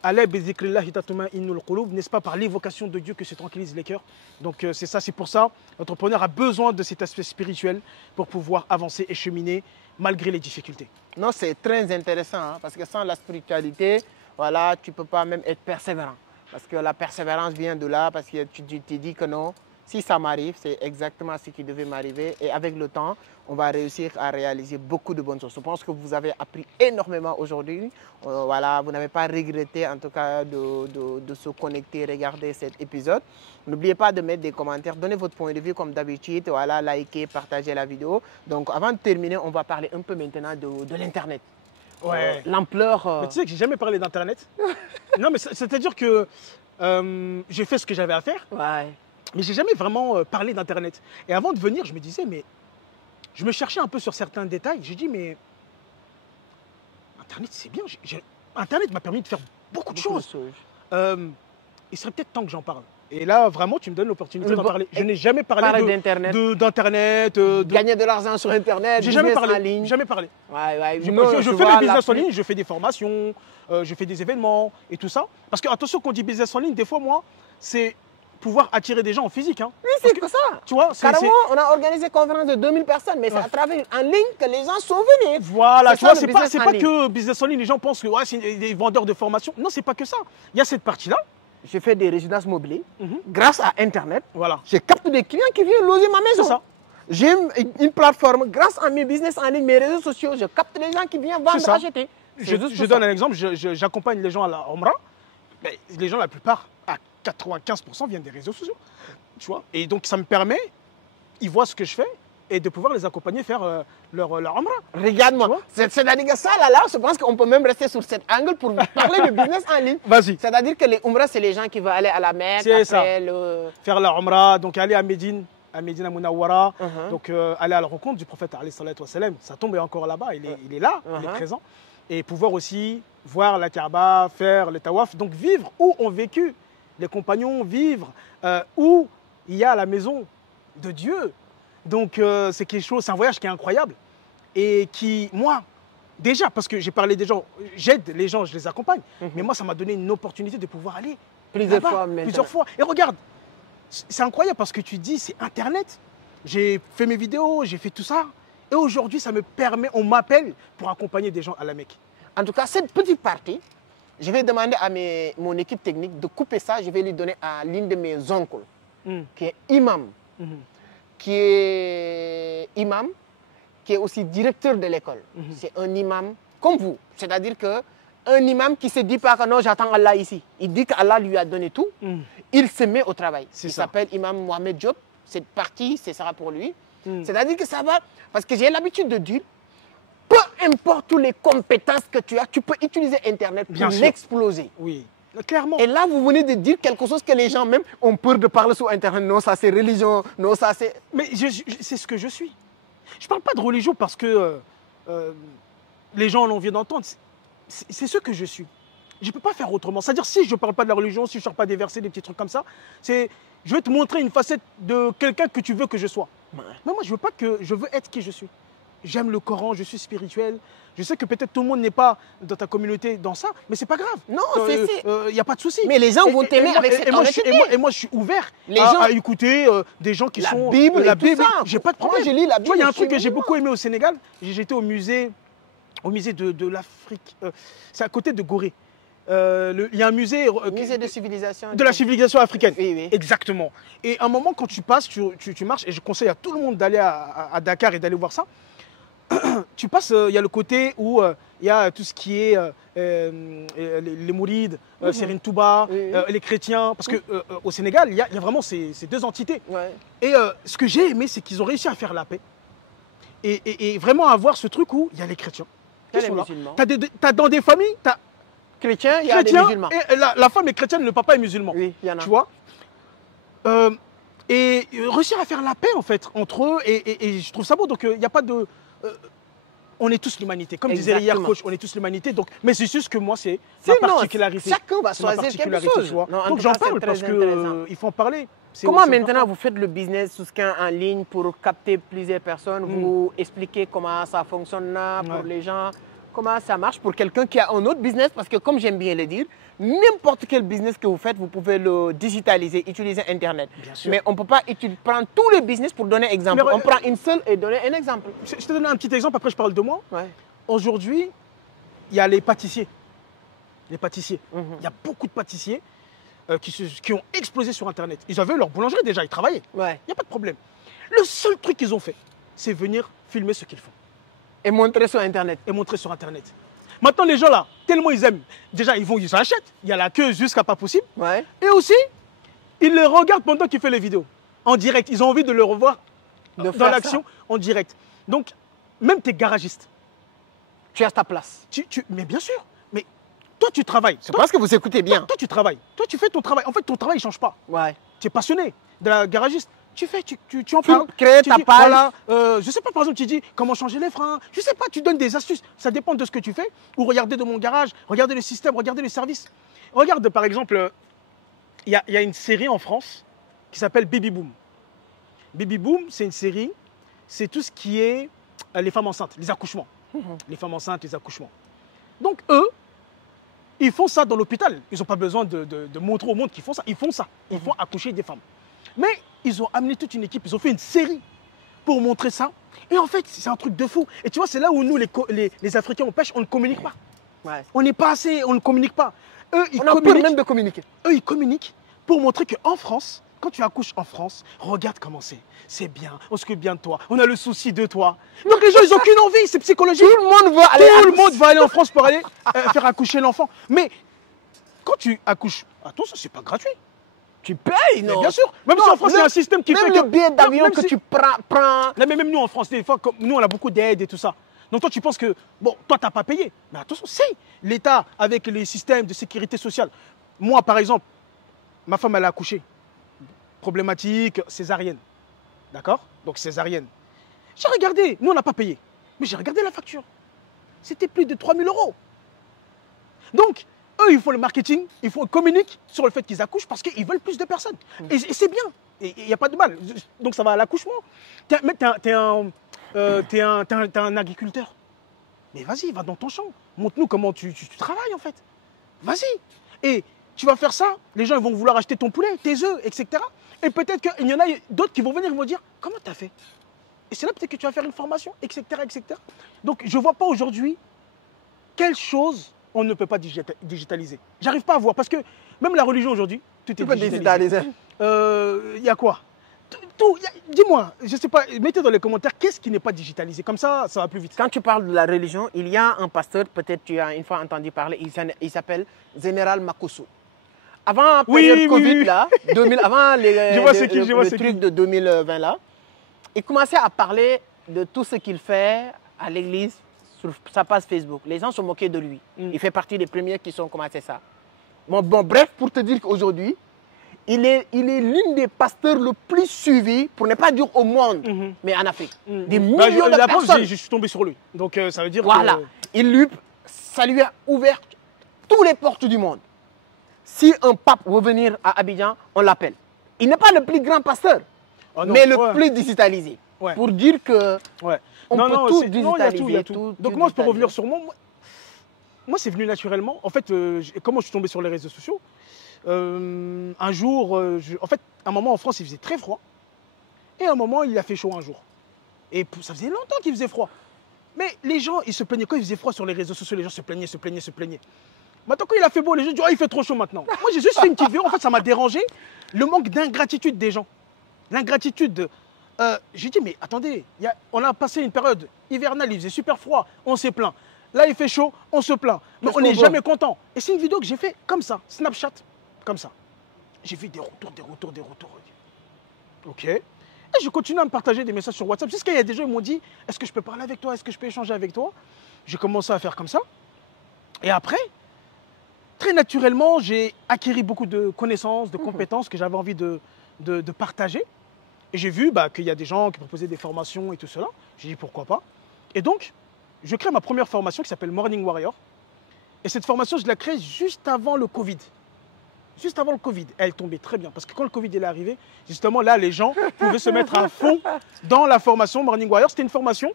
N'est-ce pas par l'évocation de Dieu que se tranquillisent les cœurs? Donc c'est ça, c'est pour ça, l'entrepreneur a besoin de cet aspect spirituel pour pouvoir avancer et cheminer malgré les difficultés. Non, c'est très intéressant hein, parce que sans la spiritualité, voilà, tu ne peux pas même être persévérant. Parce que la persévérance vient de là, parce que tu te dis que non, si ça m'arrive, c'est exactement ce qui devait m'arriver. Et avec le temps, on va réussir à réaliser beaucoup de bonnes choses. Je pense que vous avez appris énormément aujourd'hui. Voilà, vous n'avez pas regretté en tout cas de se connecter, regarder cet épisode. N'oubliez pas de mettre des commentaires, donnez votre point de vue comme d'habitude. Voilà, likez, partagez la vidéo. Donc avant de terminer, on va parler un peu maintenant de l'Internet. L'ampleur... Mais tu sais que j'ai jamais parlé d'Internet. Non, mais c'est-à-dire que j'ai fait ce que j'avais à faire. Mais j'ai jamais vraiment parlé d'Internet. Et avant de venir, je me disais, mais je me cherchais un peu sur certains détails. J'ai dit, mais Internet, c'est bien. Internet m'a permis de faire beaucoup de choses. Il serait peut-être temps que j'en parle. Et là, vraiment, tu me donnes l'opportunité d'en parler. Je n'ai jamais parlé d'Internet. Gagner de l'argent sur Internet, j'ai jamais parlé. Jamais parlé. Je fais des business en ligne, je fais des formations, je fais des événements et tout ça. Parce que, attention, quand on dit business en ligne, des fois, moi, c'est pouvoir attirer des gens en physique. Hein. Oui, c'est que ça. Tu vois, carrément, on a organisé une conférence de 2000 personnes, mais c'est à travers en ligne que les gens sont venus. Voilà, tu vois, c'est pas que business en ligne, les gens pensent que c'est des vendeurs de formation. Non, c'est pas que ça. Il y a cette partie-là. Je fais des résidences mobilières grâce à Internet. Voilà. Je capte des clients qui viennent loger ma maison. C'est ça. J'ai une plateforme, grâce à mes business en ligne, mes réseaux sociaux, je capte les gens qui viennent vendre, acheter. Je donne un exemple, j'accompagne les gens à la Omra. Mais les gens, la plupart, à 95%, viennent des réseaux sociaux. Tu vois. Et donc, ça me permet, ils voient ce que je fais, et de pouvoir les accompagner faire leur Umrah. Regarde-moi, c'est-à-dire que ça, là, je pense qu'on peut même rester sur cet angle pour parler de business en ligne. Vas-y. C'est-à-dire que les Umrah, c'est les gens qui veulent aller à la Mecque, C'est ça. Faire la Umrah, donc aller à Médine Munawwara, donc aller à la rencontre du prophète alayhi salatu wa salam. Ça tombe encore là-bas, il est là, il est présent. Et pouvoir aussi voir la Kaaba, faire le tawaf, donc vivre où ont vécu les compagnons, vivre où il y a la maison de Dieu. Donc c'est quelque chose, c'est un voyage qui est incroyable et qui, moi, déjà, parce que j'ai parlé des gens, j'aide les gens, je les accompagne, mais moi ça m'a donné une opportunité de pouvoir aller plusieurs fois. Et regarde, c'est incroyable parce que tu dis, c'est Internet, j'ai fait mes vidéos, j'ai fait tout ça, et aujourd'hui ça me permet, on m'appelle pour accompagner des gens à la Mecque. En tout cas, cette petite partie, je vais demander à mon équipe technique de couper ça, je vais lui donner à l'une de mes oncles, qui est imam. Qui est aussi directeur de l'école. C'est un imam comme vous. C'est-à-dire qu'un imam qui ne se dit pas que non, j'attends Allah ici. Il dit qu'Allah lui a donné tout. Il se met au travail. Il s'appelle Imam Mohamed Diop. Cette partie, ce sera pour lui. C'est-à-dire que ça va... Parce que j'ai l'habitude de dire, peu importe toutes les compétences que tu as, tu peux utiliser Internet pour l'exploser. Oui. Clairement. Et là, vous venez de dire quelque chose que les gens même ont peur de parler sur Internet. Non, ça c'est religion. Non, ça c'est... Mais c'est ce que je suis. Je ne parle pas de religion parce que les gens ont envie d'entendre. C'est ce que je suis. Je ne peux pas faire autrement. C'est-à-dire, si je ne parle pas de la religion, si je ne sors pas des versets, des petits trucs comme ça, je vais te montrer une facette de quelqu'un que tu veux que je sois. Mais moi, je veux être qui je suis. J'aime le Coran, je suis spirituel. Je sais que peut-être tout le monde n'est pas dans ta communauté dans ça, mais c'est pas grave. Non, il n'y a pas de souci. Mais les gens vont t'aimer avec cette honnêteté. Et moi, je suis ouvert à écouter des gens qui sont... La Bible, j'ai pas de problème. Moi, je lis la Bible. Tu vois, il y a un truc que j'ai beaucoup aimé au Sénégal. J'étais au musée de l'Afrique. C'est à côté de Gorée. Il y a un musée... musée de civilisation. De la civilisation africaine. Oui. Exactement. Et à un moment, quand tu passes, tu marches, et je conseille à tout le monde d'aller à Dakar et d'aller voir ça. Tu passes, il y a le côté où il y a tout ce qui est les mourides, Serigne Touba, les chrétiens. Parce qu'au Sénégal, il y a vraiment ces deux entités. Et ce que j'ai aimé, c'est qu'ils ont réussi à faire la paix. Et vraiment avoir ce truc où il y a les chrétiens. Il y a les musulmans. T'as dans des familles, t'as chrétiens, il y a des musulmans. Et la femme est chrétienne, le papa est musulman. Oui, il y en a. Tu vois et réussir à faire la paix, en fait, entre eux. Et je trouve ça beau. Donc, il n'y a pas de... on est tous l'humanité. Comme disait hier coach, on est tous l'humanité. Donc, mais c'est juste que moi, c'est ma particularité. Chacun va choisir quelque chose. Donc j'en parle parce qu'il faut en parler. Comment maintenant vous faites le business souscrit en ligne pour capter plusieurs personnes, vous expliquez comment ça fonctionne là pour les gens, comment ça marche pour quelqu'un qui a un autre business, parce que comme j'aime bien le dire, n'importe quel business que vous faites, vous pouvez le digitaliser, utiliser Internet. Mais on ne peut pas prendre tous les business pour donner un exemple. On prend une seule et donner un exemple. Je te donne un petit exemple, après je parle de moi. Aujourd'hui, il y a les pâtissiers. Les pâtissiers. Il y a beaucoup de pâtissiers qui ont explosé sur Internet. Ils avaient leur boulangerie déjà, ils travaillaient. Il n'y a pas de problème. Le seul truc qu'ils ont fait, c'est venir filmer ce qu'ils font. Et montrer sur Internet. Maintenant, les gens là, tellement ils aiment, déjà ils achètent, il y a la queue jusqu'à pas possible. Et aussi, ils les regardent pendant qu'ils font les vidéos, en direct. Ils ont envie de le revoir dans l'action, en direct. Donc, même tes garagistes. Tu as ta place. Mais bien sûr, mais toi tu travailles. C'est parce que vous écoutez bien. Toi tu travailles, toi tu fais ton travail. En fait, ton travail ne change pas. Tu es passionné de la garagiste. Tu en parles. Tu crées ta page. Voilà, je sais pas, par exemple, tu dis comment changer les freins. Je sais pas, tu donnes des astuces. Ça dépend de ce que tu fais. Ou regarder de mon garage, regarder le système, regarder les services. Regarde, par exemple, il y a une série en France qui s'appelle Baby Boom. Baby Boom, c'est une série, c'est tout ce qui est les femmes enceintes, les accouchements. Les femmes enceintes, les accouchements. Donc, eux, ils font ça dans l'hôpital. Ils n'ont pas besoin de montrer au monde qu'ils font ça. Ils font ça. Ils font accoucher des femmes. Mais ils ont amené toute une équipe, ils ont fait une série pour montrer ça. Et en fait, c'est un truc de fou. Et tu vois, c'est là où nous, les Africains, on pêche, on ne communique pas. On n'est pas assez, on ne communique pas. Eux, ils communiquent même de communiquer. Eux, ils communiquent pour montrer qu'en France, quand tu accouches en France, regarde comment c'est. C'est bien, on s'occupe bien de toi, on a le souci de toi. Donc les gens, ils n'ont aucune envie, c'est psychologique. Tout le monde va aller en France pour aller faire accoucher l'enfant. Mais quand tu accouches, attention, c'est pas gratuit. Tu payes, non? Bien sûr. Même si en France, il y a un système qui fait que... Même le billet d'avion que tu prends... Non, mais même nous, en France, des fois, comme nous, on a beaucoup d'aide et tout ça. Donc toi, tu penses que, bon, toi, tu n'as pas payé. Mais attention, c'est l'État avec les systèmes de sécurité sociale. Moi, par exemple, ma femme, elle a accouché. Problématique césarienne. D'accord? Donc césarienne. J'ai regardé. Nous, on n'a pas payé. Mais j'ai regardé la facture. C'était plus de 3 000 €. Donc, eux, ils font le marketing, ils communiquent sur le fait qu'ils accouchent parce qu'ils veulent plus de personnes. Et c'est bien. Il n'y a pas de mal. Donc, ça va à l'accouchement. T'es un agriculteur. Mais vas-y, va dans ton champ. Montre-nous comment tu travailles, en fait. Vas-y. Et tu vas faire ça. Les gens ils vont vouloir acheter ton poulet, tes œufs, etc. Et peut-être qu'il y en a d'autres qui vont venir et vont dire comment tu as fait. Et c'est là peut-être que tu vas faire une formation, etc. etc. Donc, je ne vois pas aujourd'hui quelle chose on ne peut pas digitaliser. J'arrive pas à voir parce que même la religion aujourd'hui, tout est digitalisé. Il y a quoi? Tout. Dis-moi, je ne sais pas, mettez dans les commentaires qu'est-ce qui n'est pas digitalisé. Comme ça, ça va plus vite. Quand tu parles de la religion, il y a un pasteur, peut-être tu as une fois entendu parler, il s'appelle Général Makosso. Avant la période Covid, là, avant le truc de 2020, là, il commençait à parler de tout ce qu'il fait à l'église sur sa page Facebook. Les gens se moquaient de lui. Il fait partie des premiers qui ont commencé ça. Bon, bref, pour te dire qu'aujourd'hui, il est l'une des pasteurs le plus suivis, pour ne pas dire au monde, mais en Afrique. Des millions de personnes. Je suis tombé sur lui. Donc ça veut dire voilà. Ça lui a ouvert toutes les portes du monde. Si un pape veut venir à Abidjan, on l'appelle. Il n'est pas le plus grand pasteur, mais le plus digitalisé. Ouais. Pour dire que on peut tout digitaliser. Il y a tout. Donc moi, pour revenir sur moi, c'est venu naturellement. En fait, comment je suis tombé sur les réseaux sociaux? Un jour, en fait, à un moment en France, il faisait très froid. Et à un moment, il a fait chaud un jour. Et ça faisait longtemps qu'il faisait froid. Mais les gens, ils se plaignaient. Quand il faisait froid sur les réseaux sociaux, les gens se plaignaient. Maintenant, quand il a fait beau, les gens disent « Oh, il fait trop chaud maintenant ». Moi, j'ai juste fait une petite vidéo. En fait, ça m'a dérangé. Le manque d'ingratitude des gens. L'ingratitude. J'ai dit « Mais attendez, on a passé une période hivernale, il faisait super froid, on s'est plaint. Là, il fait chaud, on se plaint. Mais on n'est jamais content. » Et c'est une vidéo que j'ai fait comme ça, Snapchat, comme ça. J'ai vu des retours. OK. Et je continue à me partager des messages sur WhatsApp. Jusqu'à il y a des gens qui m'ont dit « Est-ce que je peux parler avec toi? Est-ce que je peux échanger avec toi ?» J'ai commencé à faire comme ça. Et après, très naturellement, j'ai acquis beaucoup de connaissances, de compétences que j'avais envie de partager. Et j'ai vu qu'il y a des gens qui proposaient des formations et tout cela. J'ai dit pourquoi pas. Et donc, je crée ma première formation qui s'appelle Morning Warrior. Et cette formation, je la crée juste avant le Covid. Juste avant le Covid. Elle tombait très bien. Parce que quand le Covid est arrivé, justement, là, les gens pouvaient se mettre à fond dans la formation Morning Warrior. C'était une formation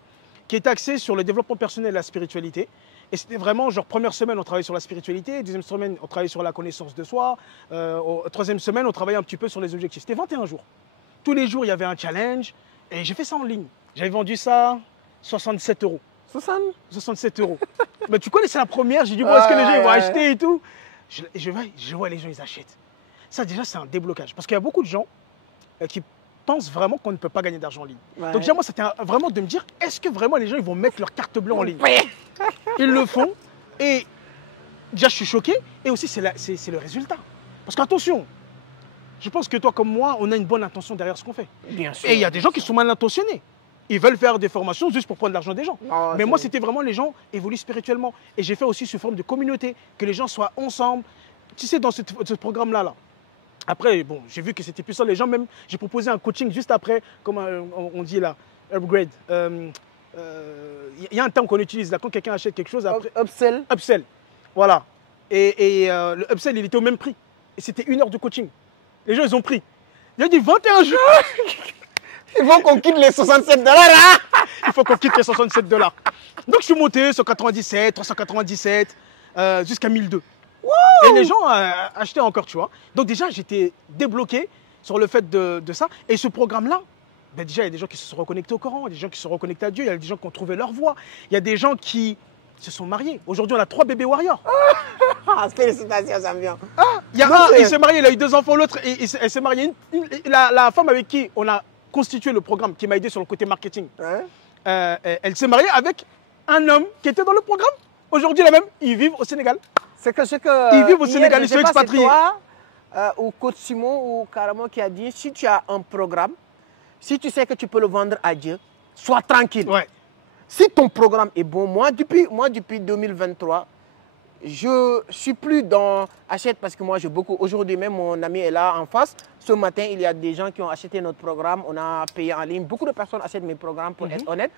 qui était axée sur le développement personnel et la spiritualité. Et c'était vraiment, genre, première semaine, on travaillait sur la spiritualité. Deuxième semaine, on travaillait sur la connaissance de soi. Troisième semaine, on travaillait un petit peu sur les objectifs. C'était 21 jours. Tous les jours, il y avait un challenge. Et j'ai fait ça en ligne. J'avais vendu ça 67 €. 67 €. Mais tu connais, c'est la première. J'ai dit, bon, est-ce que les gens ils vont acheter et tout? Je vois les gens, ils achètent. Ça, déjà, c'est un déblocage. Parce qu'il y a beaucoup de gens qui pensent vraiment qu'on ne peut pas gagner d'argent en ligne. Ouais. Donc, déjà, moi, c'était vraiment de me dire, est-ce que vraiment les gens ils vont mettre leur carte bleue en ligne? Ils le font. Et déjà, je suis choqué. Et aussi, c'est le résultat. Parce qu'attention, je pense que toi comme moi, on a une bonne intention derrière ce qu'on fait. Bien sûr. Et il y a des gens qui sont mal intentionnés. Ils veulent faire des formations juste pour prendre l'argent des gens. Oh, mais moi, c'était vraiment les gens évoluent spirituellement. Et j'ai fait aussi sous forme de communauté, que les gens soient ensemble. Tu sais, dans ce programme-là, là. Après, bon, j'ai vu que c'était plus ça. Les gens même, j'ai proposé un coaching juste après, comme on dit là, upgrade. Il y a un terme qu'on utilise là, quand quelqu'un achète quelque chose. Après, upsell. Upsell, voilà. Et le upsell, il était au même prix. Et c'était 1 heure de coaching. Les gens, ils ont pris. Il a dit 21 jours. Il faut qu'on quitte les 67 $. Hein. Il faut qu'on quitte les 67 $. Donc, je suis monté sur 97, 397, jusqu'à 1002. Wow. Et les gens achetaient encore, tu vois. Donc, déjà, j'étais débloqué sur le fait de ça. Et ce programme-là, ben déjà, il y a des gens qui se sont reconnectés au Coran, il y a des gens qui se sont reconnectés à Dieu, il y a des gens qui ont trouvé leur voie, il y a des gens qui se sont mariés. Aujourd'hui, on a 3 bébés warriors. Félicitations, ça me vient. Il y a un, il s'est marié, il a eu 2 enfants, l'autre, elle s'est mariée. La femme avec qui on a constitué le programme, qui m'a aidé sur le côté marketing, elle s'est mariée avec un homme qui était dans le programme. Aujourd'hui, là même, ils vivent au Sénégal. C'est que ils vivent au Sénégal, ils sont expatriés. ou coach Simon ou carrément qui a dit, si tu as un programme, si tu sais que tu peux le vendre à Dieu, sois tranquille. Ouais. Si ton programme est bon, moi depuis 2023, je suis plus dans achète parce que moi j'ai beaucoup. Aujourd'hui même mon ami est là en face. Ce matin il y a des gens qui ont acheté notre programme. On a payé en ligne. Beaucoup de personnes achètent mes programmes pour être honnête.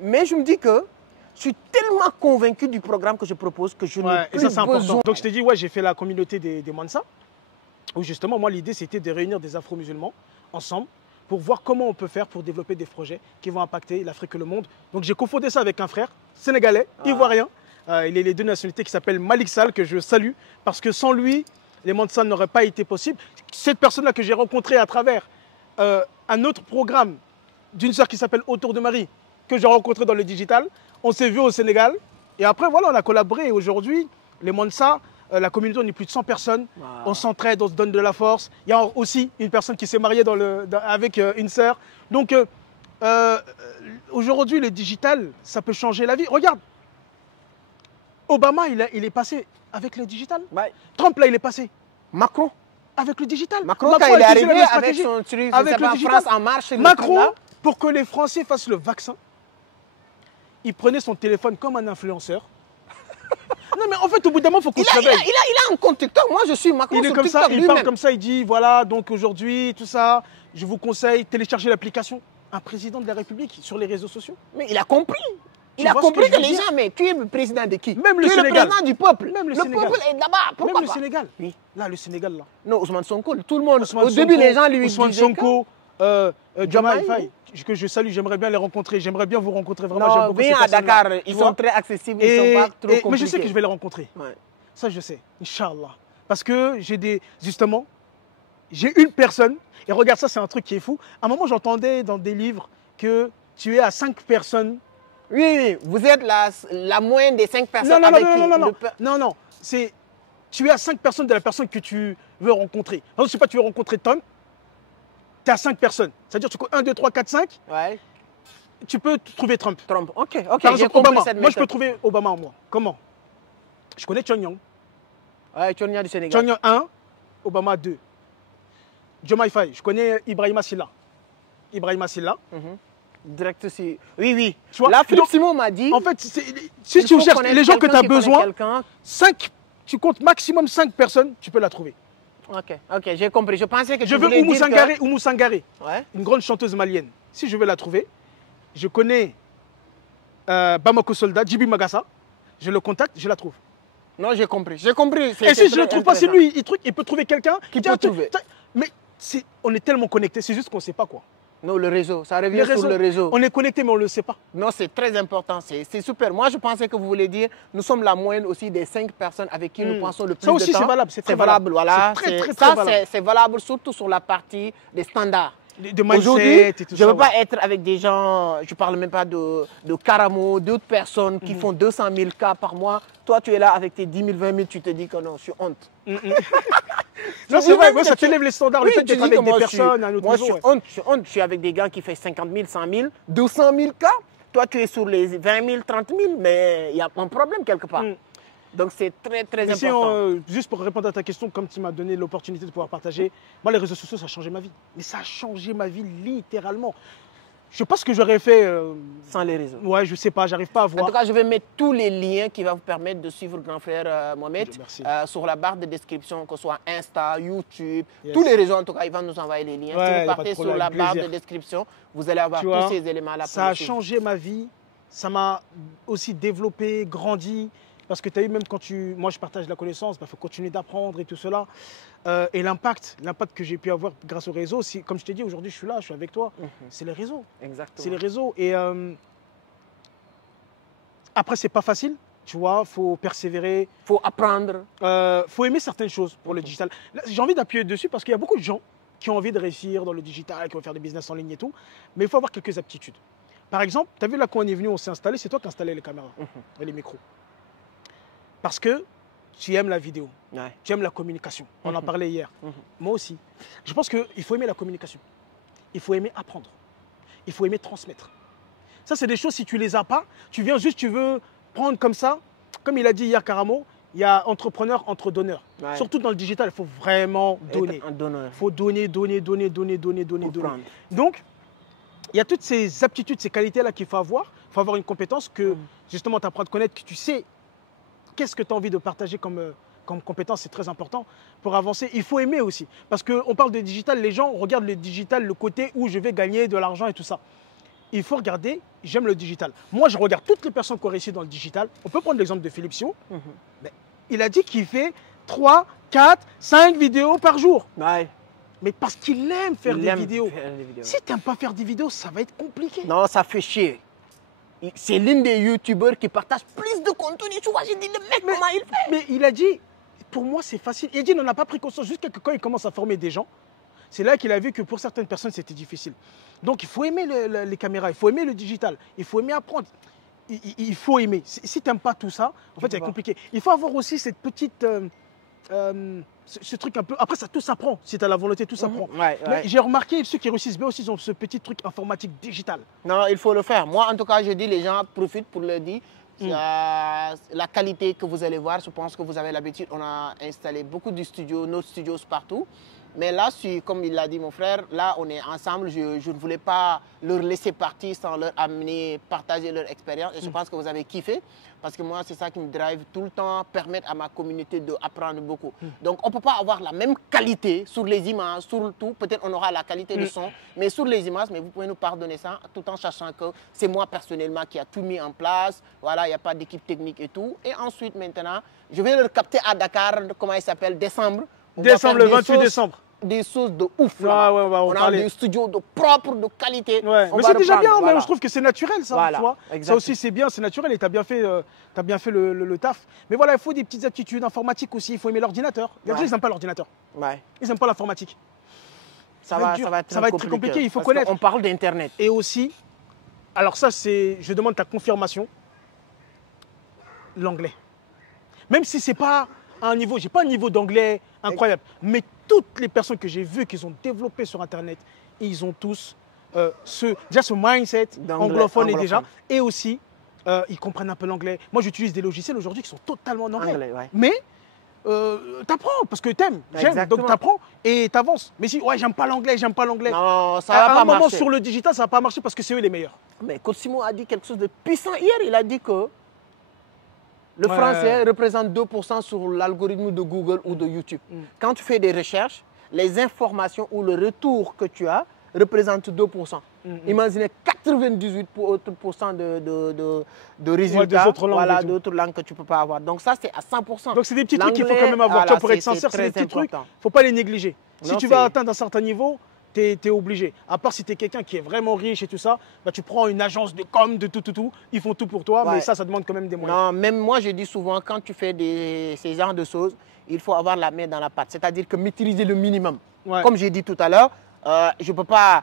Mais je me dis que je suis tellement convaincu du programme que je propose que je n'ai plus besoin. Important. Donc je t'ai dit, ouais, j'ai fait la communauté des Mansa. Où justement, moi l'idée c'était de réunir des Afro-musulmans ensemble pour voir comment on peut faire pour développer des projets qui vont impacter l'Afrique et le monde. Donc j'ai cofondé ça avec un frère sénégalais, ivoirien. Il est les deux nationalités qui s'appellent Malik Sall, que je salue, parce que sans lui, les Mansa n'auraient pas été possibles. Cette personne-là que j'ai rencontrée à travers un autre programme d'une sœur qui s'appelle Autour de Marie, que j'ai rencontré dans le digital, on s'est vu au Sénégal. Et après, voilà, on a collaboré. Et aujourd'hui, les Mansa, la communauté, on est plus de 100 personnes. Wow. On s'entraide, on se donne de la force. Il y a aussi une personne qui s'est mariée avec une sœur. Donc, aujourd'hui, le digital, ça peut changer la vie. Regarde, Obama, il est passé avec le digital. Ouais. Trump, là, il est passé Macron. avec le digital. Macron quand il est arrivé avec son truc, avec le digital. France en marche. Macron, pour que les Français fassent le vaccin, il prenait son téléphone comme un influenceur. Non, mais en fait, au bout d'un moment, il faut qu'on se réveille. Il a un compte TikTok. Moi, je suis Macron. Il est comme ça, il parle comme ça, il dit voilà, donc aujourd'hui, tout ça, je vous conseille, télécharger l'application. Un président de la République sur les réseaux sociaux. Mais il a compris. Il a compris que les gens, mais tu es le président de qui? Même le Sénégal. Tu es le président du peuple. Même le peuple est là-bas. Pourquoi Même pas? le Sénégal. Oui. Là, le Sénégal, là. Non, Ousmane Sonko, tout le monde. Ousmane Au début, Sonko, les gens lui Ousmane disaient Sonko, Diomaye Diomaye, Faye, que je salue, j'aimerais bien les rencontrer. J'aimerais bien vous rencontrer. Vraiment, non, j'aime beaucoup ces viens à personnes-là. Dakar. Ils sont très accessibles. Ils sont pas trop compliqués. Mais je sais que je vais les rencontrer. Ouais. Ça, je sais. Inch'Allah. Parce que justement, j'ai une personne, et regarde ça, c'est un truc qui est fou. À un moment, j'entendais dans des livres que tu es à 5 personnes. Oui, vous êtes la moyenne des 5 personnes avec qui Non, tu es à 5 personnes de la personne que tu veux rencontrer. Par exemple, je sais pas, tu veux rencontrer Tom, tu es à 5 personnes. C'est-à-dire, tu comptes 1, 2, 3, 4, 5, ouais. Tu peux trouver Trump. Ok, Par exemple, Obama. Cette moi, je peux trouver Obama en moi. Comment? Je connais Chonyang. Ouais, Chonyang du Sénégal. Chonyang 1, Obama 2. Diomaye Faye, je connais Ibrahima Silla. Direct aussi. Oui. Tu vois, là, Philippe Simon m'a dit. En fait, si tu cherches les gens que tu as besoin, 5, tu comptes maximum 5 personnes, tu peux la trouver. Ok, j'ai compris. Je pensais que je veux Oumou Sangaré, ouais. Une grande chanteuse malienne. Si je veux la trouver, je connais Bamako Soldat, Djibi Magassa, je le contacte, je la trouve. Non, j'ai compris. Et si je ne le trouve pas, c'est lui, il peut trouver quelqu'un qui peut trouver. Mais on est tellement connectés, c'est juste qu'on ne sait pas quoi. Non, le réseau, ça revient sur le réseau. On est connectés, mais on ne le sait pas. Non, c'est très important, c'est super. Moi, je pensais que vous voulez dire, nous sommes la moyenne aussi des 5 personnes avec qui nous passons le plus de temps. Ça aussi, c'est valable. C'est valable, voilà. C'est valable surtout sur la partie des standards. De mindset et tout ça. Je ne veux pas être avec des gens, je ne parle même pas de Karamo, d'autres personnes qui font 200 000 cas par mois. Toi, tu es là avec tes 10 000, 20 000, tu te dis que non, je suis honte. Non, c'est vrai, ça t'élève les standards, le fait d'être avec des personnes à un autre niveau. Moi, je suis honte. Je suis avec des gars qui font 50 000, 100 000, 200 000 cas. Toi, tu es sur les 20 000, 30 000, mais il y a un problème quelque part. Donc, c'est très, très important. Juste pour répondre à ta question, comme tu m'as donné l'opportunité de pouvoir partager, moi, les réseaux sociaux, ça a changé ma vie. Mais ça a changé ma vie littéralement. Je ne sais pas ce que j'aurais fait. Sans les réseaux. Ouais, je ne sais pas, j'arrive pas à voir. En tout cas, je vais mettre tous les liens qui vont vous permettre de suivre Grand Frère Mohamed sur la barre de description, que ce soit Insta, YouTube, tous les réseaux. En tout cas, il va nous envoyer les liens. Ouais, si vous partez sur la barre de description, vous allez avoir tous ces éléments-là. Ça a changé ma vie. Ça m'a aussi développé, grandi. Parce que tu as eu, même quand moi je partage la connaissance, il faut continuer d'apprendre et tout cela. Et l'impact que j'ai pu avoir grâce au réseau, comme je t'ai dit, aujourd'hui je suis là, je suis avec toi, c'est les réseaux. Exactement. C'est les réseaux. Et après, c'est pas facile, tu vois, il faut persévérer. Il faut apprendre. Faut aimer certaines choses pour le digital. J'ai envie d'appuyer dessus parce qu'il y a beaucoup de gens qui ont envie de réussir dans le digital, qui vont faire des business en ligne et tout. Mais il faut avoir quelques aptitudes. Par exemple, tu as vu là quand on est venu, on s'est installé, c'est toi qui as installé les caméras et les micros. Parce que tu aimes la vidéo, tu aimes la communication. On en parlait hier. Moi aussi. Je pense qu'il faut aimer la communication. Il faut aimer apprendre. Il faut aimer transmettre. Ça, c'est des choses, si tu ne les as pas, tu viens juste, tu veux prendre comme ça. Comme il a dit hier Karamo, il y a entrepreneur entre donneurs. Ouais. Surtout dans le digital, il faut vraiment donner. Un donneur. Il faut donner. Pour prendre. Donc, il y a toutes ces aptitudes, ces qualités-là qu'il faut avoir. Il faut avoir une compétence que justement tu apprends à te connaître, que tu sais qu'est-ce que tu as envie de partager comme compétence, c'est très important pour avancer. Il faut aimer aussi. Parce qu'on parle de digital, les gens regardent le digital, le côté où je vais gagner de l'argent et tout ça. Il faut regarder, j'aime le digital. Moi, je regarde toutes les personnes qui ont réussi dans le digital. On peut prendre l'exemple de Philippe Sion. Mais il a dit qu'il fait 3, 4, 5 vidéos par jour. Ouais. Mais parce qu'il aime faire des vidéos. Faire des vidéos. Si tu n'aimes pas faire des vidéos, ça va être compliqué. Non, ça fait chier. C'est l'une des youtubeurs qui partage plus de contenu. Tu vois, j'ai dit, le mec, comment il fait? Mais il a dit, pour moi, c'est facile. Il a dit, il n'en a pas pris conscience jusqu'à quand il commence à former des gens. C'est là qu'il a vu que pour certaines personnes, c'était difficile. Donc, il faut aimer les caméras, il faut aimer le digital, il faut aimer apprendre. Il faut aimer. Si tu n'aimes pas tout ça, en fait, c'est compliqué. Il faut avoir aussi cette petite... ce truc un peu... Après, ça tout s'apprend. Si tu as la volonté, tout s'apprend. Ouais. Mais j'ai remarqué, ceux qui réussissent bien aussi, ils ont ce petit truc informatique digital. Non, il faut le faire. Moi, en tout cas, je dis, les gens profitent pour le dire. La qualité que vous allez voir, je pense que vous avez l'habitude. On a installé beaucoup de studios, nos studios partout. Mais là, comme il l'a dit mon frère, là, on est ensemble. Je ne voulais pas leur laisser partir sans leur amener, partager leur expérience. Et je pense que vous avez kiffé. Parce que moi, c'est ça qui me drive tout le temps, permettre à ma communauté d'apprendre beaucoup. Donc, on ne peut pas avoir la même qualité sur les images, sur tout. Peut-être on aura la qualité de son, mais sur les images, mais vous pouvez nous pardonner ça, tout en sachant que c'est moi personnellement qui a tout mis en place. Voilà, il n'y a pas d'équipe technique et tout. Et ensuite, maintenant, je vais le capter à Dakar, comment il s'appelle, décembre. Décembre, le 28 décembre. Des choses de ouf. Ouais, on a des studios de propre, de qualité. Ouais. Mais c'est déjà bien, voilà. mais je trouve que c'est naturel ça. Voilà, Tu vois ça aussi c'est bien, c'est naturel et tu as bien fait, le taf. Mais voilà, il faut des petites aptitudes informatiques aussi, il faut aimer l'ordinateur. Il y a des gens qui n'aiment pas l'ordinateur. Ouais. Ils n'aiment pas l'informatique. Ça va être très compliqué, il faut connaître. On parle d'Internet. Et aussi, alors ça c'est, je demande ta confirmation, l'anglais. Même si c'est pas un niveau, j'ai pas un niveau d'anglais incroyable, mais toutes les personnes que j'ai vues, qu'ils ont développé sur Internet, ils ont tous déjà ce mindset anglophone déjà, et aussi ils comprennent un peu l'anglais. Moi, j'utilise des logiciels aujourd'hui qui sont totalement en anglais. Mais t'apprends parce que t'aimes, j'aime, donc t'apprends et t'avances. Mais si, ouais, j'aime pas l'anglais. Non, ça va pas marcher. À un moment, sur le digital, ça va pas marcher parce que c'est eux les meilleurs. Mais Coach Simon a dit quelque chose de puissant hier. Il a dit que le français représente 2% sur l'algorithme de Google ou de YouTube. Quand tu fais des recherches, les informations ou le retour que tu as représente 2%. Imaginez 98% de résultats d'autres langues que tu ne peux pas avoir. Donc ça, c'est à 100%. Donc c'est des petits trucs qu'il faut quand même avoir. Pour être sincère, c'est des petits trucs, il ne faut pas les négliger. Si tu vas atteindre un certain niveau, tu es obligé. À part si tu es quelqu'un qui est vraiment riche et tout ça, bah, tu prends une agence de com, de tout. Ils font tout pour toi, mais ça demande quand même des moyens. Non, même moi, je dis souvent, quand tu fais ces genres de choses, il faut avoir la main dans la pâte. C'est-à-dire que maîtriser le minimum. Comme j'ai dit tout à l'heure, je ne peux pas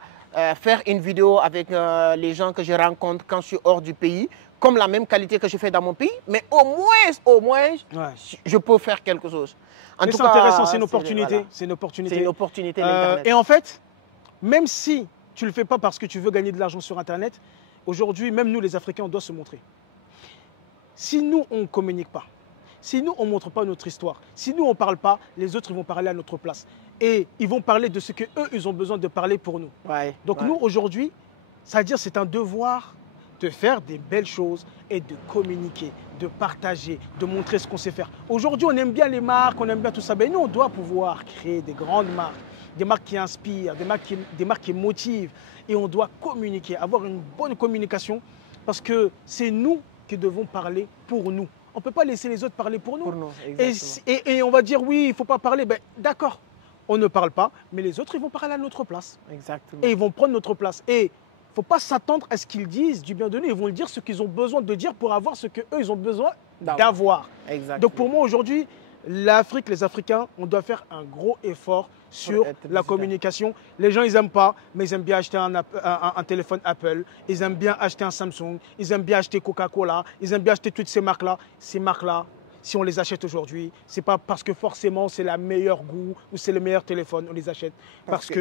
faire une vidéo avec les gens que je rencontre quand je suis hors du pays, comme la même qualité que je fais dans mon pays, mais au moins, je peux faire quelque chose. C'est intéressant, c'est une opportunité. Voilà. C'est une opportunité, l'Internet. Et en fait, même si tu ne le fais pas parce que tu veux gagner de l'argent sur Internet, aujourd'hui, même nous les Africains, on doit se montrer. Si nous, on ne communique pas, si nous, on ne montre pas notre histoire, si nous, on ne parle pas, les autres ils vont parler à notre place. Et ils vont parler de ce qu'eux, ils ont besoin de parler pour nous. Donc nous, aujourd'hui, ça veut dire c'est un devoir de faire des belles choses et de communiquer, de partager, de montrer ce qu'on sait faire. Aujourd'hui, on aime bien les marques, on aime bien tout ça. Mais nous, on doit pouvoir créer des grandes marques, des marques qui inspirent, des marques qui motivent. Et on doit communiquer, avoir une bonne communication parce que c'est nous qui devons parler pour nous. On ne peut pas laisser les autres parler pour nous. Et on va dire oui, il ne faut pas parler. Ben, d'accord, on ne parle pas, mais les autres, ils vont parler à notre place. Exactement. Et ils vont prendre notre place. Et il ne faut pas s'attendre à ce qu'ils disent du bien de nous. Ils vont le dire ce qu'ils ont besoin de dire pour avoir ce qu'eux, ils ont besoin d'avoir. Donc pour moi, aujourd'hui, l'Afrique, les Africains, on doit faire un gros effort sur la communication. Les gens, ils n'aiment pas, mais ils aiment bien acheter un téléphone Apple. Ils aiment bien acheter un Samsung. Ils aiment bien acheter Coca-Cola. Ils aiment bien acheter toutes ces marques-là. Ces marques-là, si on les achète aujourd'hui, ce n'est pas parce que forcément c'est la meilleure goût ou c'est le meilleur téléphone, on les achète. Parce que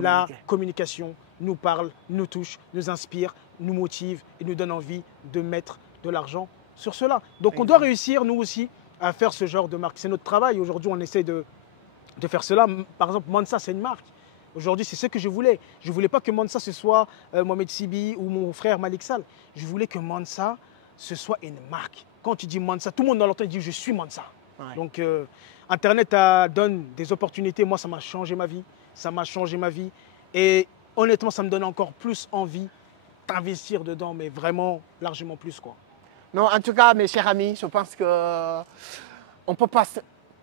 la communication nous parle, nous touche, nous inspire, nous motive et nous donne envie de mettre de l'argent sur cela. Donc on doit réussir, nous aussi, à faire ce genre de marque. C'est notre travail. Aujourd'hui, on essaie de faire cela. Par exemple, Mansa, c'est une marque. Aujourd'hui, c'est ce que je voulais. Je ne voulais pas que Mansa, ce soit Mohamed Sibi ou mon frère Malik Sall. Je voulais que Mansa, ce soit une marque. Quand tu dis Mansa, tout le monde dans l'entend dit « je suis Mansa ». Ouais. Donc, Internet donne des opportunités. Moi, ça m'a changé ma vie. Ça m'a changé ma vie. Et honnêtement, ça me donne encore plus envie d'investir dedans, mais vraiment largement plus, quoi. Non, en tout cas, mes chers amis, je pense que on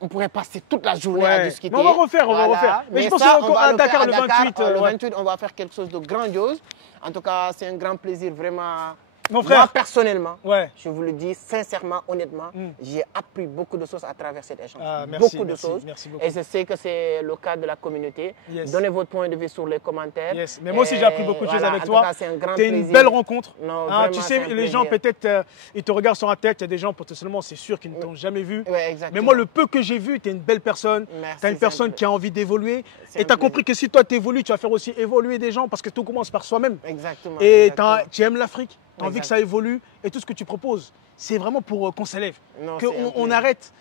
pourrait passer toute la journée à discuter. Mais on va refaire, on va refaire. Mais je pense qu'à Dakar, le 28. Le 28, on va faire quelque chose de grandiose. En tout cas, c'est un grand plaisir, vraiment. Mon frère. Moi, personnellement, Ouais. je vous le dis sincèrement, honnêtement, j'ai appris beaucoup de choses à travers cet échange. Merci, beaucoup de choses. Merci beaucoup. Et je sais que c'est le cas de la communauté. Yes. Donnez votre point de vue sur les commentaires. Yes. Mais moi aussi, j'ai appris beaucoup de choses avec toi. C'est un grand Tu es plaisir. une belle rencontre. Non, Hein, tu sais, vraiment, les gens, peut-être, ils te regardent sur la tête. Il y a des gens, potentiellement, c'est sûr qu'ils ne t'ont jamais vu. Ouais, exactement. Mais moi, le peu que j'ai vu, tu es une belle personne. Merci, Tu as une personne qui a envie d'évoluer. C'est Et un tu as plaisir. compris que si toi, tu évolues, tu vas faire aussi évoluer des gens parce que tout commence par soi-même. Exactement. Et exactement. tu aimes l'Afrique, tu as envie Exact. que ça évolue. Et tout ce que tu proposes, c'est vraiment pour qu'on s'élève. Non, c'est un Qu'on plaisir. arrête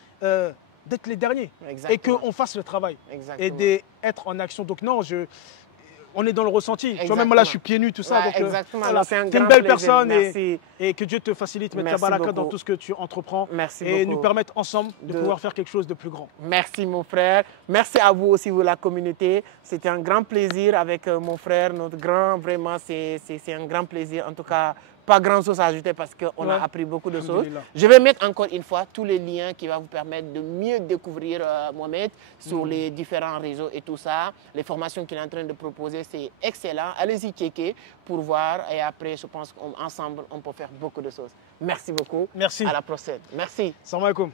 d'être les derniers. Exactement. Et qu'on fasse le travail. Exactement. Et d'être en action. Donc non, on est dans le ressenti. Tu vois, Exactement. même moi là, je suis pieds nus, tout ça. Ouais, donc, exactement. voilà, Alors, c'est un t'es une grand belle plaisir. personne Merci. et que Dieu te facilite, mette la Merci baraka beaucoup. dans tout ce que tu entreprends Merci et beaucoup. nous permettre ensemble de De- pouvoir faire quelque chose de plus grand. Merci mon frère. Merci à vous aussi, vous la communauté. C'était un grand plaisir avec mon frère, notre grand. Vraiment, c'est un grand plaisir. En tout cas, pas grand chose à ajouter parce qu'on a Ouais. appris beaucoup de choses. Alhamdulillah. Je vais mettre encore une fois tous les liens qui vont vous permettre de mieux découvrir Mohamed sur les différents réseaux et tout ça. Les formations qu'il est en train de proposer, c'est excellent. Allez-y checker pour voir et après, je pense qu'ensemble, on peut faire beaucoup de choses. Merci beaucoup. Merci. À la prochaine. Merci. Salam alaikum.